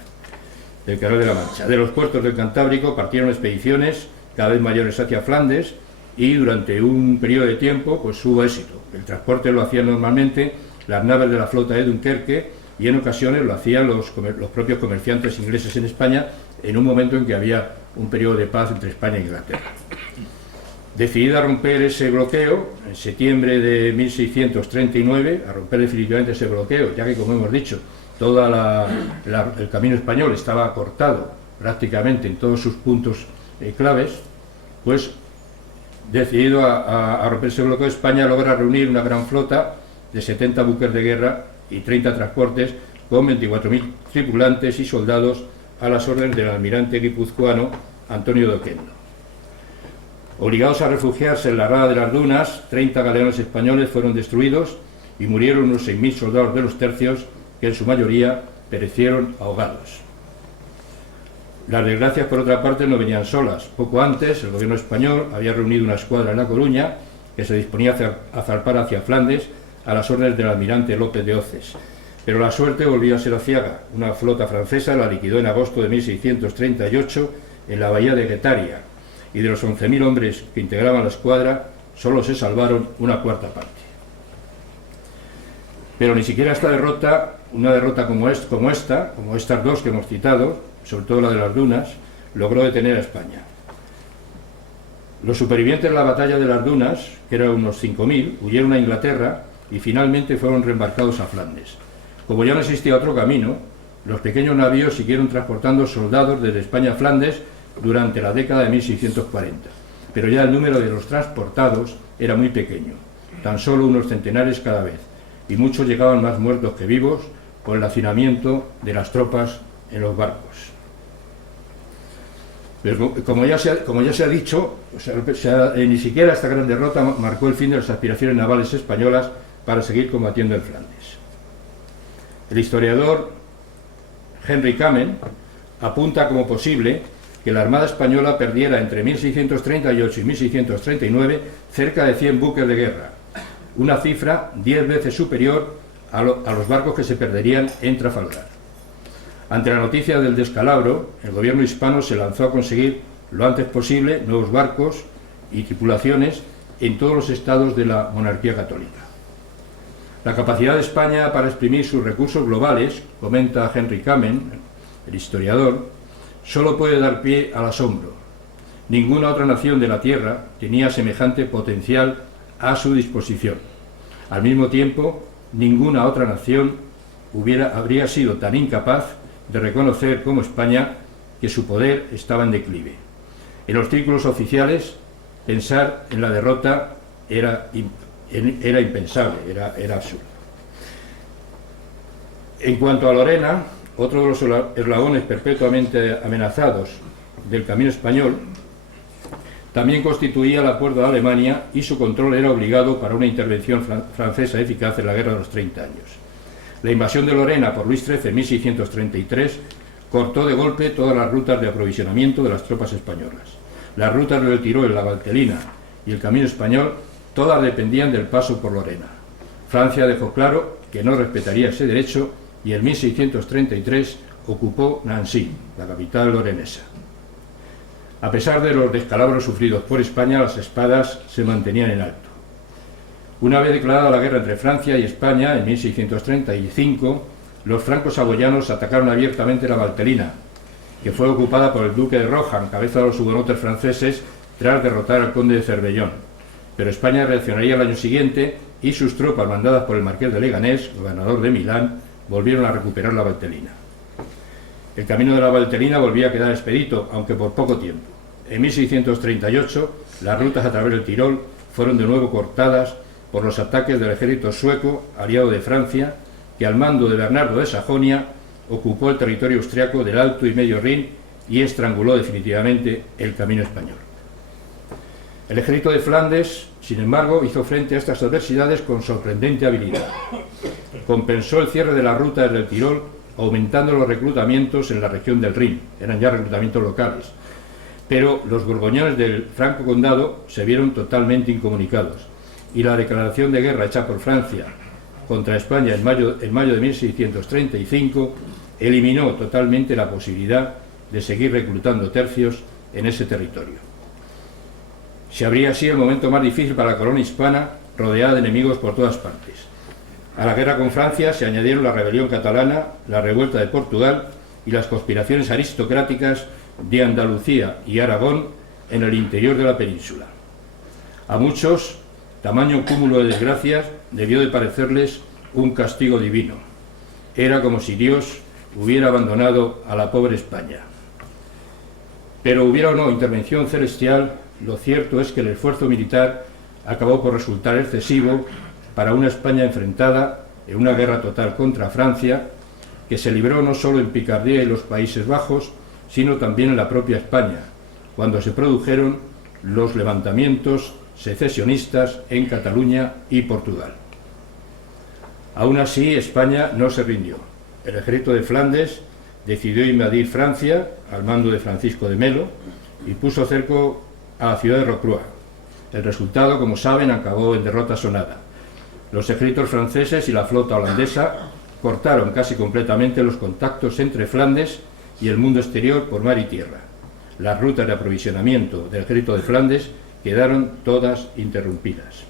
de la Mancha. De los puertos del Cantábrico partieron expediciones cada vez mayores hacia Flandes y durante un periodo de tiempo pues hubo éxito. El transporte lo hacían normalmente las naves de la flota de Dunkerque y en ocasiones lo hacían los propios comerciantes ingleses en España en un momento en que había un periodo de paz entre España e Inglaterra. Decidida a romper ese bloqueo, en septiembre de 1639, a romper definitivamente ese bloqueo, ya que, como hemos dicho, todo el camino español estaba cortado prácticamente en todos sus puntos claves, pues decidido a romper ese bloqueo, España logra reunir una gran flota de 70 buques de guerra y 30 transportes con 24.000 tripulantes y soldados a las órdenes del almirante guipuzcoano Antonio de Oquendo. Obligados a refugiarse en la rada de las dunas, 30 galeones españoles fueron destruidos y murieron unos 6.000 soldados de los tercios, que en su mayoría perecieron ahogados. Las desgracias, por otra parte, no venían solas. Poco antes, el gobierno español había reunido una escuadra en La Coruña que se disponía a zarpar hacia Flandes a las órdenes del almirante López de Oces. Pero la suerte volvió a ser aciaga. Una flota francesa la liquidó en agosto de 1638 en la bahía de Guetaria, y de los 11.000 hombres que integraban la escuadra, solo se salvaron una cuarta parte. Pero ni siquiera esta derrota, una derrota como estas dos que hemos citado, sobre todo la de las dunas, logró detener a España. Los supervivientes de la batalla de las dunas, que eran unos 5.000, huyeron a Inglaterra y finalmente fueron reembarcados a Flandes. Como ya no existía otro camino, los pequeños navíos siguieron transportando soldados desde España a Flandes durante la década de 1640, pero ya el número de los transportados era muy pequeño, tan solo unos centenares cada vez, y muchos llegaban más muertos que vivos por el hacinamiento de las tropas en los barcos. Pero como ya se ha dicho, ni siquiera esta gran derrota marcó el fin de las aspiraciones navales españolas para seguir combatiendo en Flandes. El historiador Henry Kamen apunta como posible que la Armada Española perdiera entre 1638 y 1639 cerca de 100 buques de guerra, una cifra 10 veces superior a los barcos que se perderían en Trafalgar. Ante la noticia del descalabro, el gobierno hispano se lanzó a conseguir lo antes posible nuevos barcos y tripulaciones en todos los estados de la monarquía católica. La capacidad de España para exprimir sus recursos globales, comenta Henry Kamen, el historiador, solo puede dar pie al asombro. Ninguna otra nación de la Tierra tenía semejante potencial a su disposición. Al mismo tiempo, ninguna otra nación habría sido tan incapaz de reconocer como España que su poder estaba en declive. En los círculos oficiales, pensar en la derrota era impensable, era absurdo. En cuanto a Lorena, otro de los eslabones perpetuamente amenazados del camino español, también constituía el acuerdo de Alemania y su control era obligado para una intervención francesa eficaz en la Guerra de los 30 años. La invasión de Lorena por Luis XIII en 1633 cortó de golpe todas las rutas de aprovisionamiento de las tropas españolas. Las rutas del Tirol, la Valtelina y el camino español, todas dependían del paso por Lorena. Francia dejó claro que no respetaría ese derecho y en 1633 ocupó Nancy, la capital lorenesa. A pesar de los descalabros sufridos por España, las espadas se mantenían en alto. Una vez declarada la guerra entre Francia y España, en 1635, los franco-saboyanos atacaron abiertamente la Valtelina, que fue ocupada por el duque de Rohan, cabeza de los hugonotes franceses, tras derrotar al conde de Cervellón. Pero España reaccionaría el año siguiente y sus tropas, mandadas por el marqués de Leganés, gobernador de Milán, volvieron a recuperar la Valtelina. El camino de la Valtelina volvía a quedar expedito, aunque por poco tiempo. En 1638, las rutas a través del Tirol fueron de nuevo cortadas por los ataques del ejército sueco, aliado de Francia, que al mando de Bernardo de Sajonia ocupó el territorio austriaco del Alto y Medio Rin y estranguló definitivamente el camino español. El ejército de Flandes, sin embargo, hizo frente a estas adversidades con sorprendente habilidad. Compensó el cierre de las rutas del Tirol, aumentando los reclutamientos en la región del Rin, eran ya reclutamientos locales, pero los borgoñones del Franco Condado se vieron totalmente incomunicados y la declaración de guerra hecha por Francia contra España en mayo de 1635 eliminó totalmente la posibilidad de seguir reclutando tercios en ese territorio. Se abría así el momento más difícil para la corona hispana, rodeada de enemigos por todas partes. A la guerra con Francia se añadieron la rebelión catalana, la revuelta de Portugal y las conspiraciones aristocráticas de Andalucía y Aragón en el interior de la península. A muchos, tamaño cúmulo de desgracias debió de parecerles un castigo divino. Era como si Dios hubiera abandonado a la pobre España. Pero hubiera o no intervención celestial, lo cierto es que el esfuerzo militar acabó por resultar excesivo para una España enfrentada en una guerra total contra Francia, que se libró no solo en Picardía y los Países Bajos, sino también en la propia España, cuando se produjeron los levantamientos secesionistas en Cataluña y Portugal. Aún así, España no se rindió. El ejército de Flandes decidió invadir Francia al mando de Francisco de Melo y puso cerco a la ciudad de Rocroi. El resultado, como saben, acabó en derrota sonada. Los ejércitos franceses y la flota holandesa cortaron casi completamente los contactos entre Flandes y el mundo exterior por mar y tierra. Las rutas de aprovisionamiento del ejército de Flandes quedaron todas interrumpidas.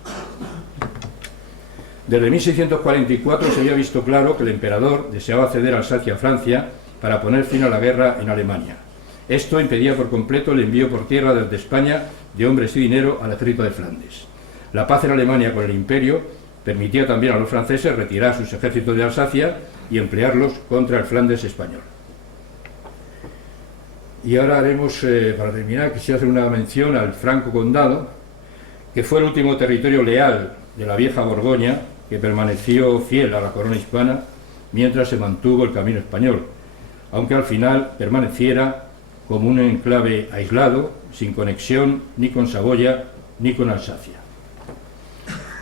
Desde 1644 se había visto claro que el emperador deseaba ceder Alsacia a Francia para poner fin a la guerra en Alemania. Esto impedía por completo el envío por tierra desde España de hombres y dinero al ejército de Flandes. La paz en Alemania con el imperio permitía también a los franceses retirar sus ejércitos de Alsacia y emplearlos contra el Flandes español. Y ahora haremos, para terminar, quisiera hacer una mención al Franco Condado, que fue el último territorio leal de la vieja Borgoña, que permaneció fiel a la corona hispana mientras se mantuvo el camino español, aunque al final permaneciera como un enclave aislado, sin conexión ni con Saboya ni con Alsacia.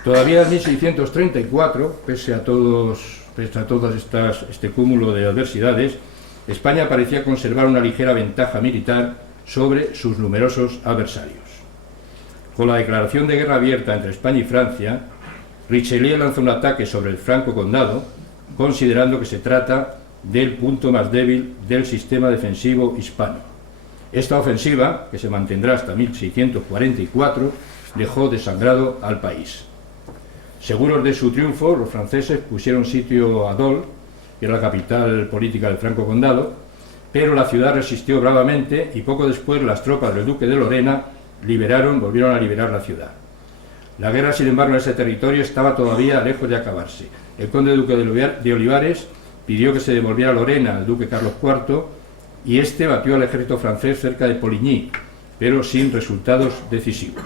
Todavía en 1634, pese a todas este cúmulo de adversidades, España parecía conservar una ligera ventaja militar sobre sus numerosos adversarios. Con la declaración de guerra abierta entre España y Francia, Richelieu lanzó un ataque sobre el Franco Condado, considerando que se trata del punto más débil del sistema defensivo hispano. Esta ofensiva, que se mantendrá hasta 1644, dejó desangrado al país. Seguros de su triunfo, los franceses pusieron sitio a Dole, que era la capital política del Franco Condado, pero la ciudad resistió bravamente y poco después las tropas del duque de Lorena volvieron a liberar la ciudad. La guerra, sin embargo, en ese territorio estaba todavía lejos de acabarse. El conde duque de Olivares pidió que se devolviera Lorena al duque Carlos IV y este batió al ejército francés cerca de Poligny, pero sin resultados decisivos.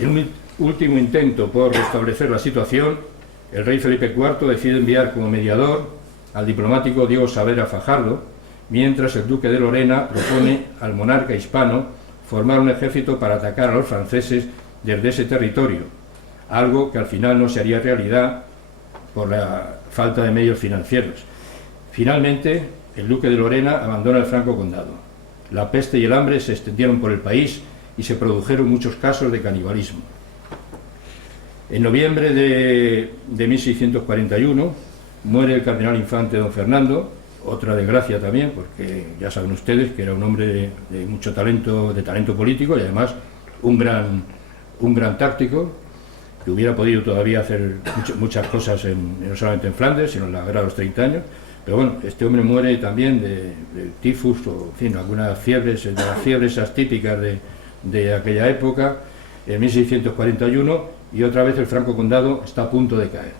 En un último intento por restablecer la situación, el rey Felipe IV decide enviar como mediador al diplomático Diego Saavedra Fajardo, mientras el duque de Lorena propone al monarca hispano formar un ejército para atacar a los franceses desde ese territorio, algo que al final no se haría realidad por la falta de medios financieros. Finalmente, el duque de Lorena abandona el Franco Condado. La peste y el hambre se extendieron por el país y se produjeron muchos casos de canibalismo. En noviembre de 1641 muere el cardenal infante don Fernando, otra desgracia también, porque ya saben ustedes que era un hombre de mucho talento, de talento político y además un gran táctico, que hubiera podido todavía hacer muchas cosas no solamente en Flandes, sino en la guerra de los 30 años. Pero bueno, este hombre muere también de tifus o, en fin, algunas fiebres, de las fiebres esas típicas de aquella época, en 1641, y otra vez el Franco Condado está a punto de caer.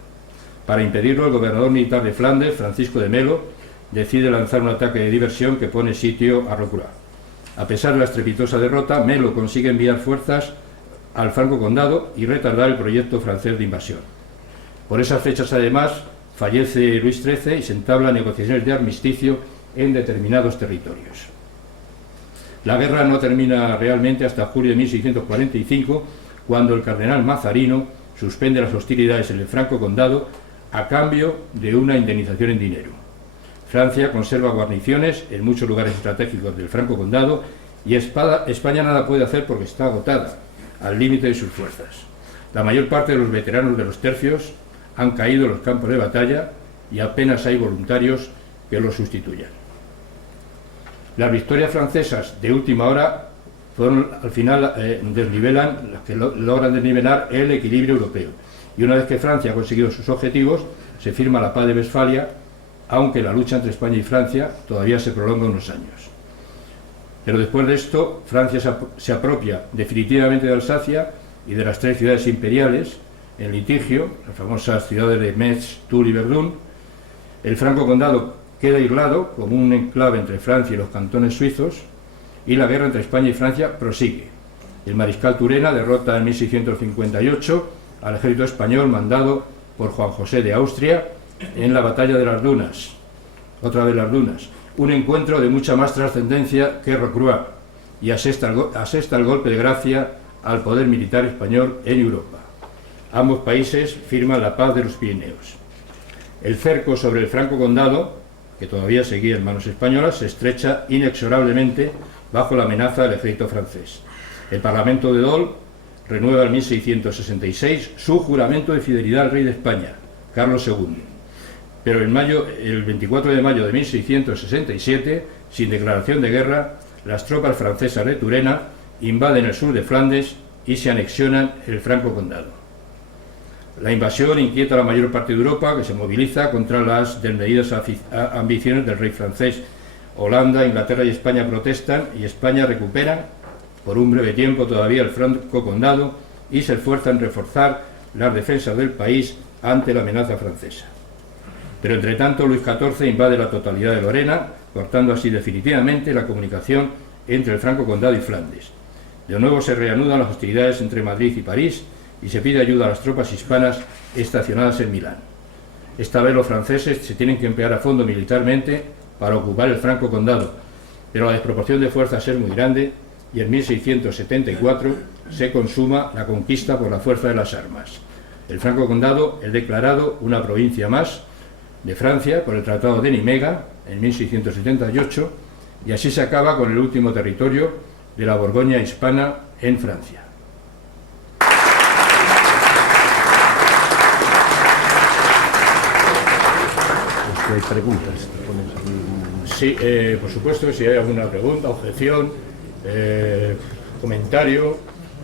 Para impedirlo, el gobernador militar de Flandes, Francisco de Melo, decide lanzar un ataque de diversión que pone sitio a Rocroi. A pesar de la estrepitosa derrota, Melo consigue enviar fuerzas al Franco Condado y retardar el proyecto francés de invasión. Por esas fechas, además, fallece Luis XIII y se entablan negociaciones de armisticio en determinados territorios. La guerra no termina realmente hasta julio de 1645, cuando el cardenal Mazarino suspende las hostilidades en el Franco Condado a cambio de una indemnización en dinero. Francia conserva guarniciones en muchos lugares estratégicos del Franco Condado y España nada puede hacer porque está agotada, al límite de sus fuerzas. La mayor parte de los veteranos de los tercios han caído en los campos de batalla y apenas hay voluntarios que los sustituyan. Las victorias francesas de última hora al final logran desnivelar el equilibrio europeo. Y una vez que Francia ha conseguido sus objetivos, se firma la paz de Westfalia, aunque la lucha entre España y Francia todavía se prolonga unos años. Pero después de esto, Francia se apropia definitivamente de Alsacia y de las 3 ciudades imperiales en litigio, las famosas ciudades de Metz, Tours y Verdun. El Franco Condado queda aislado como un enclave entre Francia y los cantones suizos, y la guerra entre España y Francia prosigue. El mariscal Turena derrota en 1658 al ejército español mandado por Juan José de Austria en la batalla de las Dunas, otra vez las Dunas, un encuentro de mucha más trascendencia que Rocroi, y asesta el golpe de gracia al poder militar español en Europa. Ambos países firman la paz de los Pirineos. El cerco sobre el Franco Condado, que todavía seguía en manos españolas, se estrecha inexorablemente bajo la amenaza del ejército francés. El Parlamento de Dole renueva en 1666 su juramento de fidelidad al rey de España, Carlos II. Pero el 24 de mayo de 1667, sin declaración de guerra, las tropas francesas de Turena invaden el sur de Flandes y se anexionan el Franco Condado. La invasión inquieta a la mayor parte de Europa, que se moviliza contra las desmedidas ambiciones del rey francés. Holanda, Inglaterra y España protestan y España recupera por un breve tiempo todavía el Franco Condado y se esfuerza en reforzar las defensas del país ante la amenaza francesa. Pero entre tanto Luis XIV invade la totalidad de Lorena, cortando así definitivamente la comunicación entre el Franco Condado y Flandes. De nuevo se reanudan las hostilidades entre Madrid y París y se pide ayuda a las tropas hispanas estacionadas en Milán. Esta vez los franceses se tienen que emplear a fondo militarmente para ocupar el Franco Condado, pero la desproporción de fuerzas es muy grande y en 1674 se consuma la conquista por la fuerza de las armas. El Franco Condado es declarado una provincia más de Francia por el Tratado de Nimega en 1678 y así se acaba con el último territorio de la Borgoña hispana en Francia. ¿Hay preguntas? Sí, por supuesto, si hay alguna pregunta, objeción, comentario,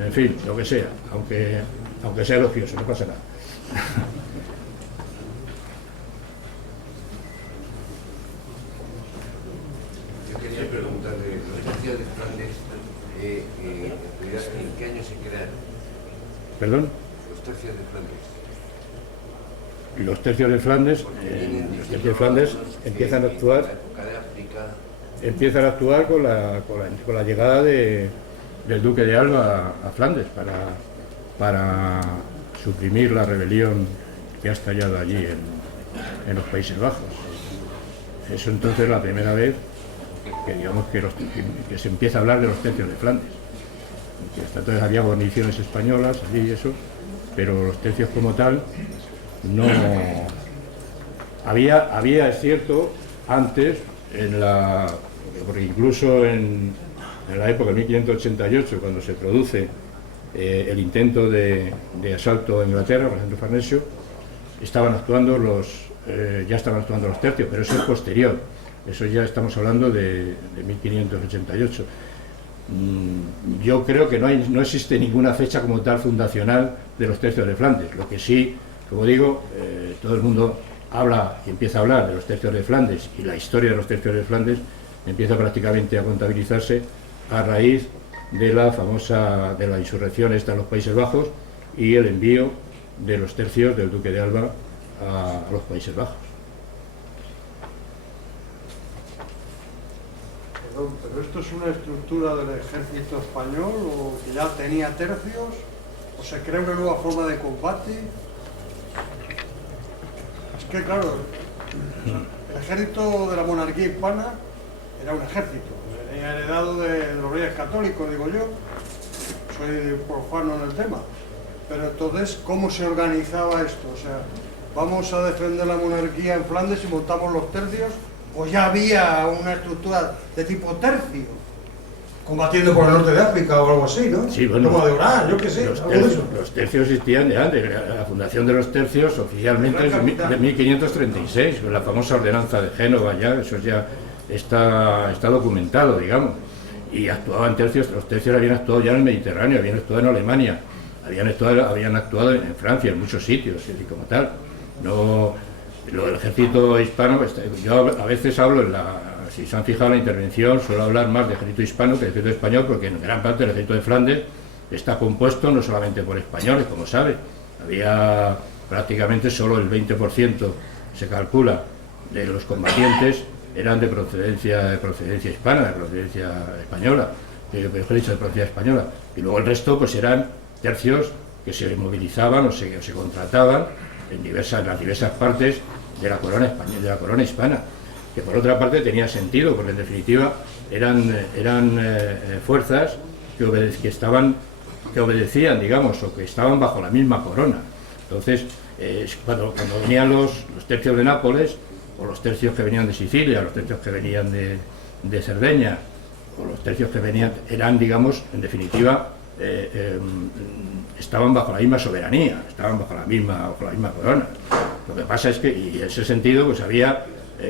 en fin, lo que sea, aunque aunque sea elogioso, no pasa nada. Yo quería preguntarle, los tercios de Flandes, ¿en qué año se crearon? ¿Perdón? Los tercios de Flandes. Los tercios de Flandes, empiezan a actuar. La época de África. Empiezan a actuar con la llegada del duque de Alba a Flandes para suprimir la rebelión que ha estallado allí en los Países Bajos. Es entonces la primera vez que digamos que se empieza a hablar de los tercios de Flandes. Que hasta entonces había guarniciones españolas allí y eso, pero los tercios como tal no había, es cierto, antes porque incluso en la época de 1588, cuando se produce el intento de asalto a Inglaterra, por ejemplo Farnesio, ya estaban actuando los tercios, pero eso es posterior, eso ya estamos hablando de 1588. Yo creo que no existe ninguna fecha como tal fundacional de los tercios de Flandes. Lo que sí, como digo, todo el mundo habla y empieza a hablar de los tercios de Flandes, y la historia de los tercios de Flandes empieza prácticamente a contabilizarse a raíz de la insurrección esta en los Países Bajos y el envío de los tercios del duque de Alba a los Países Bajos. ¿Pero esto es una estructura del ejército español o que ya tenía tercios? ¿O se crea una nueva forma de combate? Es que, claro, el ejército de la monarquía hispana era un ejército, venía heredado de los reyes católicos, digo yo. Soy profano en el tema. Pero entonces, ¿cómo se organizaba esto? O sea, ¿vamos a defender la monarquía en Flandes y montamos los tercios? ¿O ya había una estructura de tipo tercio? Combatiendo por el norte de África o algo así, ¿no? Sí, bueno, como de Orán, yo qué sé. Los tercios existían de antes. La fundación de los tercios oficialmente es de 1536, con la famosa ordenanza de Génova, ya, eso ya está documentado, digamos. Y actuaban tercios, los tercios habían actuado ya en el Mediterráneo, habían actuado en Alemania, habían actuado en Francia, en muchos sitios, y como tal. Lo del ejército hispano, yo a veces hablo, si se han fijado en la intervención, suelo hablar más de ejército hispano que de ejército español, porque en gran parte el ejército de Flandes está compuesto no solamente por españoles, como sabe, había prácticamente solo el 20%, se calcula, de los combatientes eran de procedencia hispana, de procedencia española, mejor dicho, de procedencia española, y luego el resto pues eran tercios que se movilizaban o se contrataban en las diversas partes de la corona española, de la corona hispana, que por otra parte tenía sentido, porque en definitiva eran fuerzas que obedecían, digamos, o que estaban bajo la misma corona. Entonces, cuando venían los tercios de Nápoles, o los tercios que venían de Sicilia, los tercios que venían de Cerdeña, o los tercios que venían, eran, digamos, en definitiva, estaban bajo la misma soberanía, estaban bajo la misma corona. Lo que pasa es que, y en ese sentido, pues había,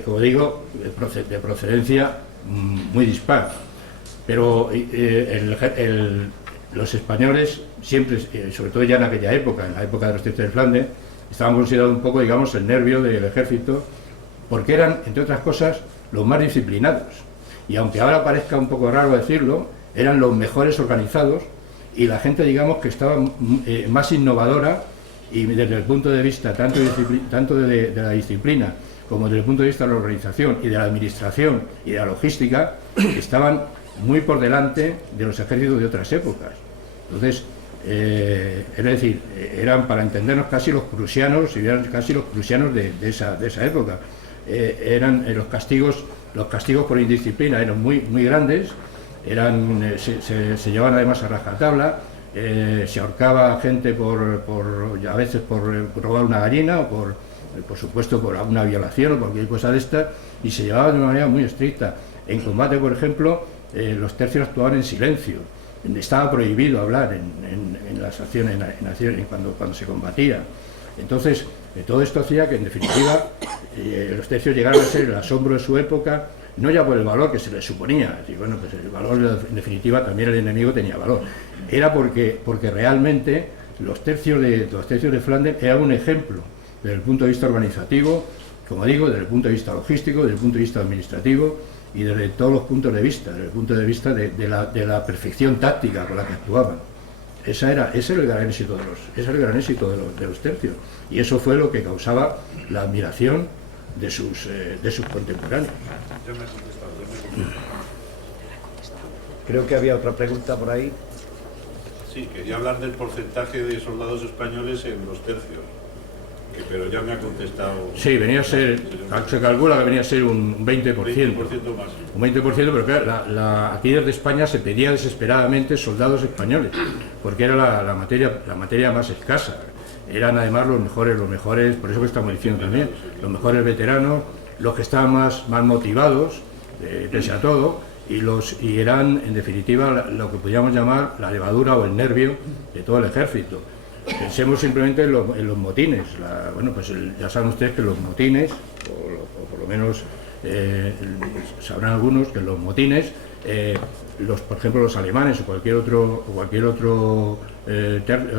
como digo, de procedencia muy dispar. Pero los españoles siempre, sobre todo ya en aquella época, en la época de los tercios de Flandes, estaban considerados un poco, digamos, el nervio del ejército, porque eran, entre otras cosas, los más disciplinados. Y aunque ahora parezca un poco raro decirlo, eran los mejores organizados y la gente, digamos, que estaba más innovadora, y desde el punto de vista tanto de la disciplina como desde el punto de vista de la organización y de la administración y de la logística, estaban muy por delante de los ejércitos de otras épocas. Entonces, es decir, eran, para entendernos, casi los prusianos de esa época. Eran los castigos por indisciplina eran muy grandes, se llevaban además a rajatabla, se ahorcaba a gente a veces por robar una gallina, o por supuesto por alguna violación o cualquier cosa de esta, y se llevaba de una manera muy estricta. En combate, por ejemplo, los tercios actuaban en silencio, estaba prohibido hablar en las acciones, cuando se combatía. Entonces, todo esto hacía que, en definitiva, los tercios llegaran a ser el asombro de su época, no ya por el valor que se les suponía, y bueno, pues el valor, en definitiva, también el enemigo tenía valor. Era porque realmente los tercios de Flandes eran un ejemplo desde el punto de vista organizativo, como digo, desde el punto de vista logístico, desde el punto de vista administrativo y desde todos los puntos de vista, desde el punto de vista de la perfección táctica con la que actuaban. Ese era el gran éxito de los tercios, y eso fue lo que causaba la admiración de sus contemporáneos. Creo que había otra pregunta por ahí. Sí, quería hablar del porcentaje de soldados españoles en los tercios, pero ya me ha contestado. Sí, se calcula que venía a ser un 20%. 20% más. Un 20%, pero claro, aquí desde España se pedía desesperadamente soldados españoles, porque era la materia más escasa. Eran además los mejores, por eso que estamos diciendo también, los mejores veteranos, los que estaban más motivados, pese a todo, y eran, en definitiva, lo que podríamos llamar la levadura o el nervio de todo el ejército. Pensemos simplemente en los motines. Ya saben ustedes que los motines, o por lo menos sabrán algunos que los motines, por ejemplo los alemanes o cualquier otro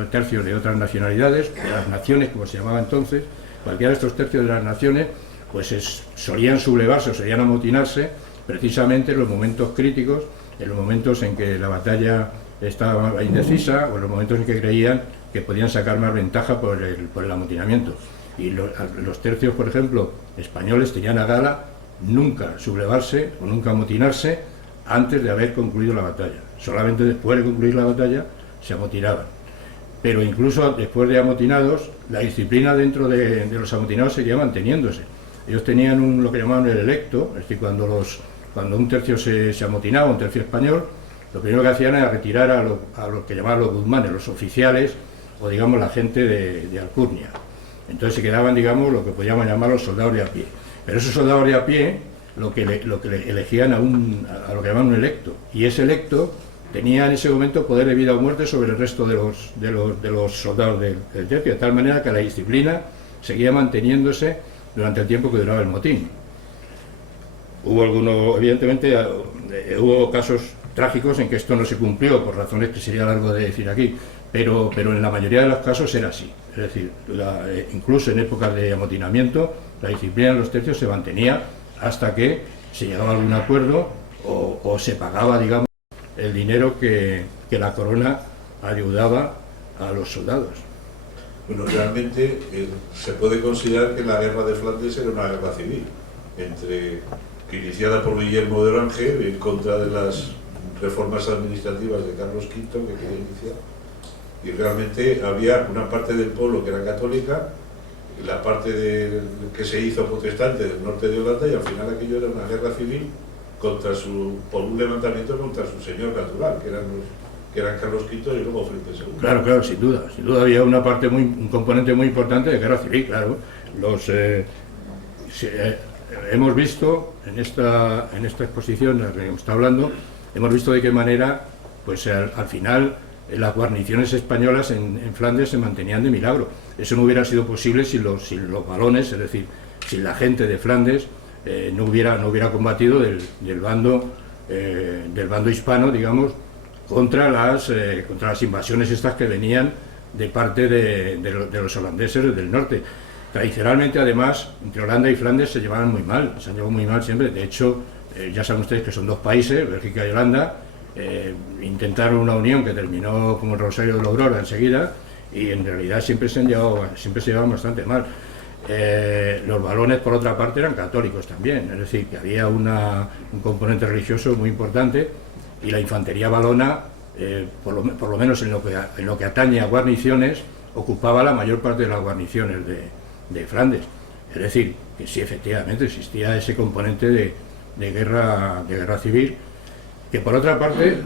tercio de otras nacionalidades, de las naciones como se llamaba entonces, cualquiera de estos tercios de las naciones, pues solían sublevarse o solían amotinarse precisamente en los momentos críticos, en los momentos en que la batalla estaba indecisa o en los momentos en que creían que podían sacar más ventaja por el amotinamiento. Y los tercios, por ejemplo, españoles tenían a gala nunca sublevarse o nunca amotinarse antes de haber concluido la batalla. Solamente después de concluir la batalla se amotinaban. Pero incluso después de amotinados, la disciplina dentro de los amotinados seguía manteniéndose. Ellos tenían lo que llamaban el electo, es decir, cuando un tercio se amotinaba, un tercio español, lo primero que hacían era retirar a lo que llamaban los guzmanes, los oficiales, o digamos la gente de alcurnia. Entonces se quedaban, digamos, lo que podíamos llamar los soldados de a pie. Pero esos soldados de a pie lo que elegían a lo que llamaban un electo, y ese electo tenía en ese momento poder de vida o muerte sobre el resto de los soldados del tercio, de tal manera que la disciplina seguía manteniéndose durante el tiempo que duraba el motín. Evidentemente hubo casos trágicos en que esto no se cumplió, por razones que sería largo de decir aquí, pero en la mayoría de los casos era así. Es decir, incluso en épocas de amotinamiento, la disciplina de los tercios se mantenía hasta que se llegaba a algún acuerdo o se pagaba, digamos, el dinero que la corona ayudaba a los soldados. Bueno, realmente se puede considerar que la guerra de Flandes era una guerra civil, iniciada por Guillermo de Orange en contra de las reformas administrativas de Carlos V que quería iniciar. Y realmente había una parte del pueblo que era católica, la parte que se hizo protestante del norte de Holanda, y al final aquello era una guerra civil por un levantamiento contra su señor natural, que eran Carlos V y luego Felipe II. Claro, sin duda había un componente muy importante de guerra civil, claro. Hemos visto en esta exposición de la que está hablando, hemos visto de qué manera, pues al final, las guarniciones españolas en Flandes se mantenían de milagro. Eso no hubiera sido posible sin los valones, es decir, sin la gente de Flandes, no hubiera combatido del bando hispano, digamos, contra las invasiones estas que venían de parte de los holandeses del norte. Tradicionalmente, además, entre Holanda y Flandes se han llevado muy mal siempre. De hecho, ya saben ustedes que son dos países, Bélgica y Holanda, intentaron una unión que terminó como el Rosario de la Aurora enseguida, y en realidad siempre se llevaban bastante mal. Los valones, por otra parte, eran católicos también, es decir, que había un componente religioso muy importante, y la infantería valona, por lo menos en lo que atañe a guarniciones, ocupaba la mayor parte de las guarniciones de Flandes. Es decir, que sí, efectivamente existía ese componente de guerra civil, que por otra parte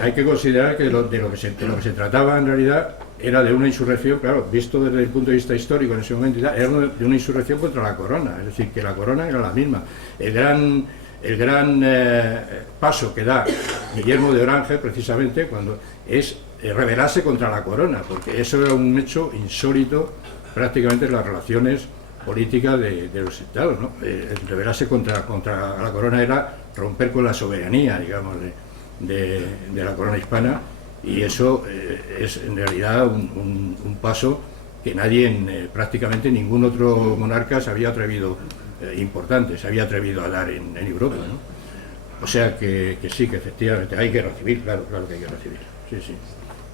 hay que considerar que de lo que se trataba en realidad era de una insurrección, claro, visto desde el punto de vista histórico en ese momento, era de una insurrección contra la corona, es decir, que la corona era la misma. El gran paso que da Guillermo de Orange, precisamente, cuando es rebelarse contra la corona, porque eso era un hecho insólito prácticamente en las relaciones políticas de los estados, ¿no? Rebelarse contra la corona era romper con la soberanía, digamos, de la corona hispana, Y eso es en realidad un paso que nadie, prácticamente ningún otro monarca se había atrevido, importante, se había atrevido a dar en Europa, ¿no? O sea que sí, que efectivamente hay que recibir, claro que hay que recibir. Sí, sí.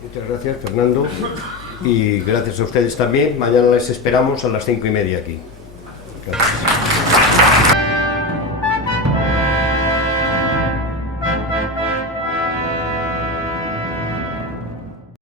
Muchas gracias, Fernando, y gracias a ustedes también. Mañana les esperamos a las 5:30 aquí. Gracias.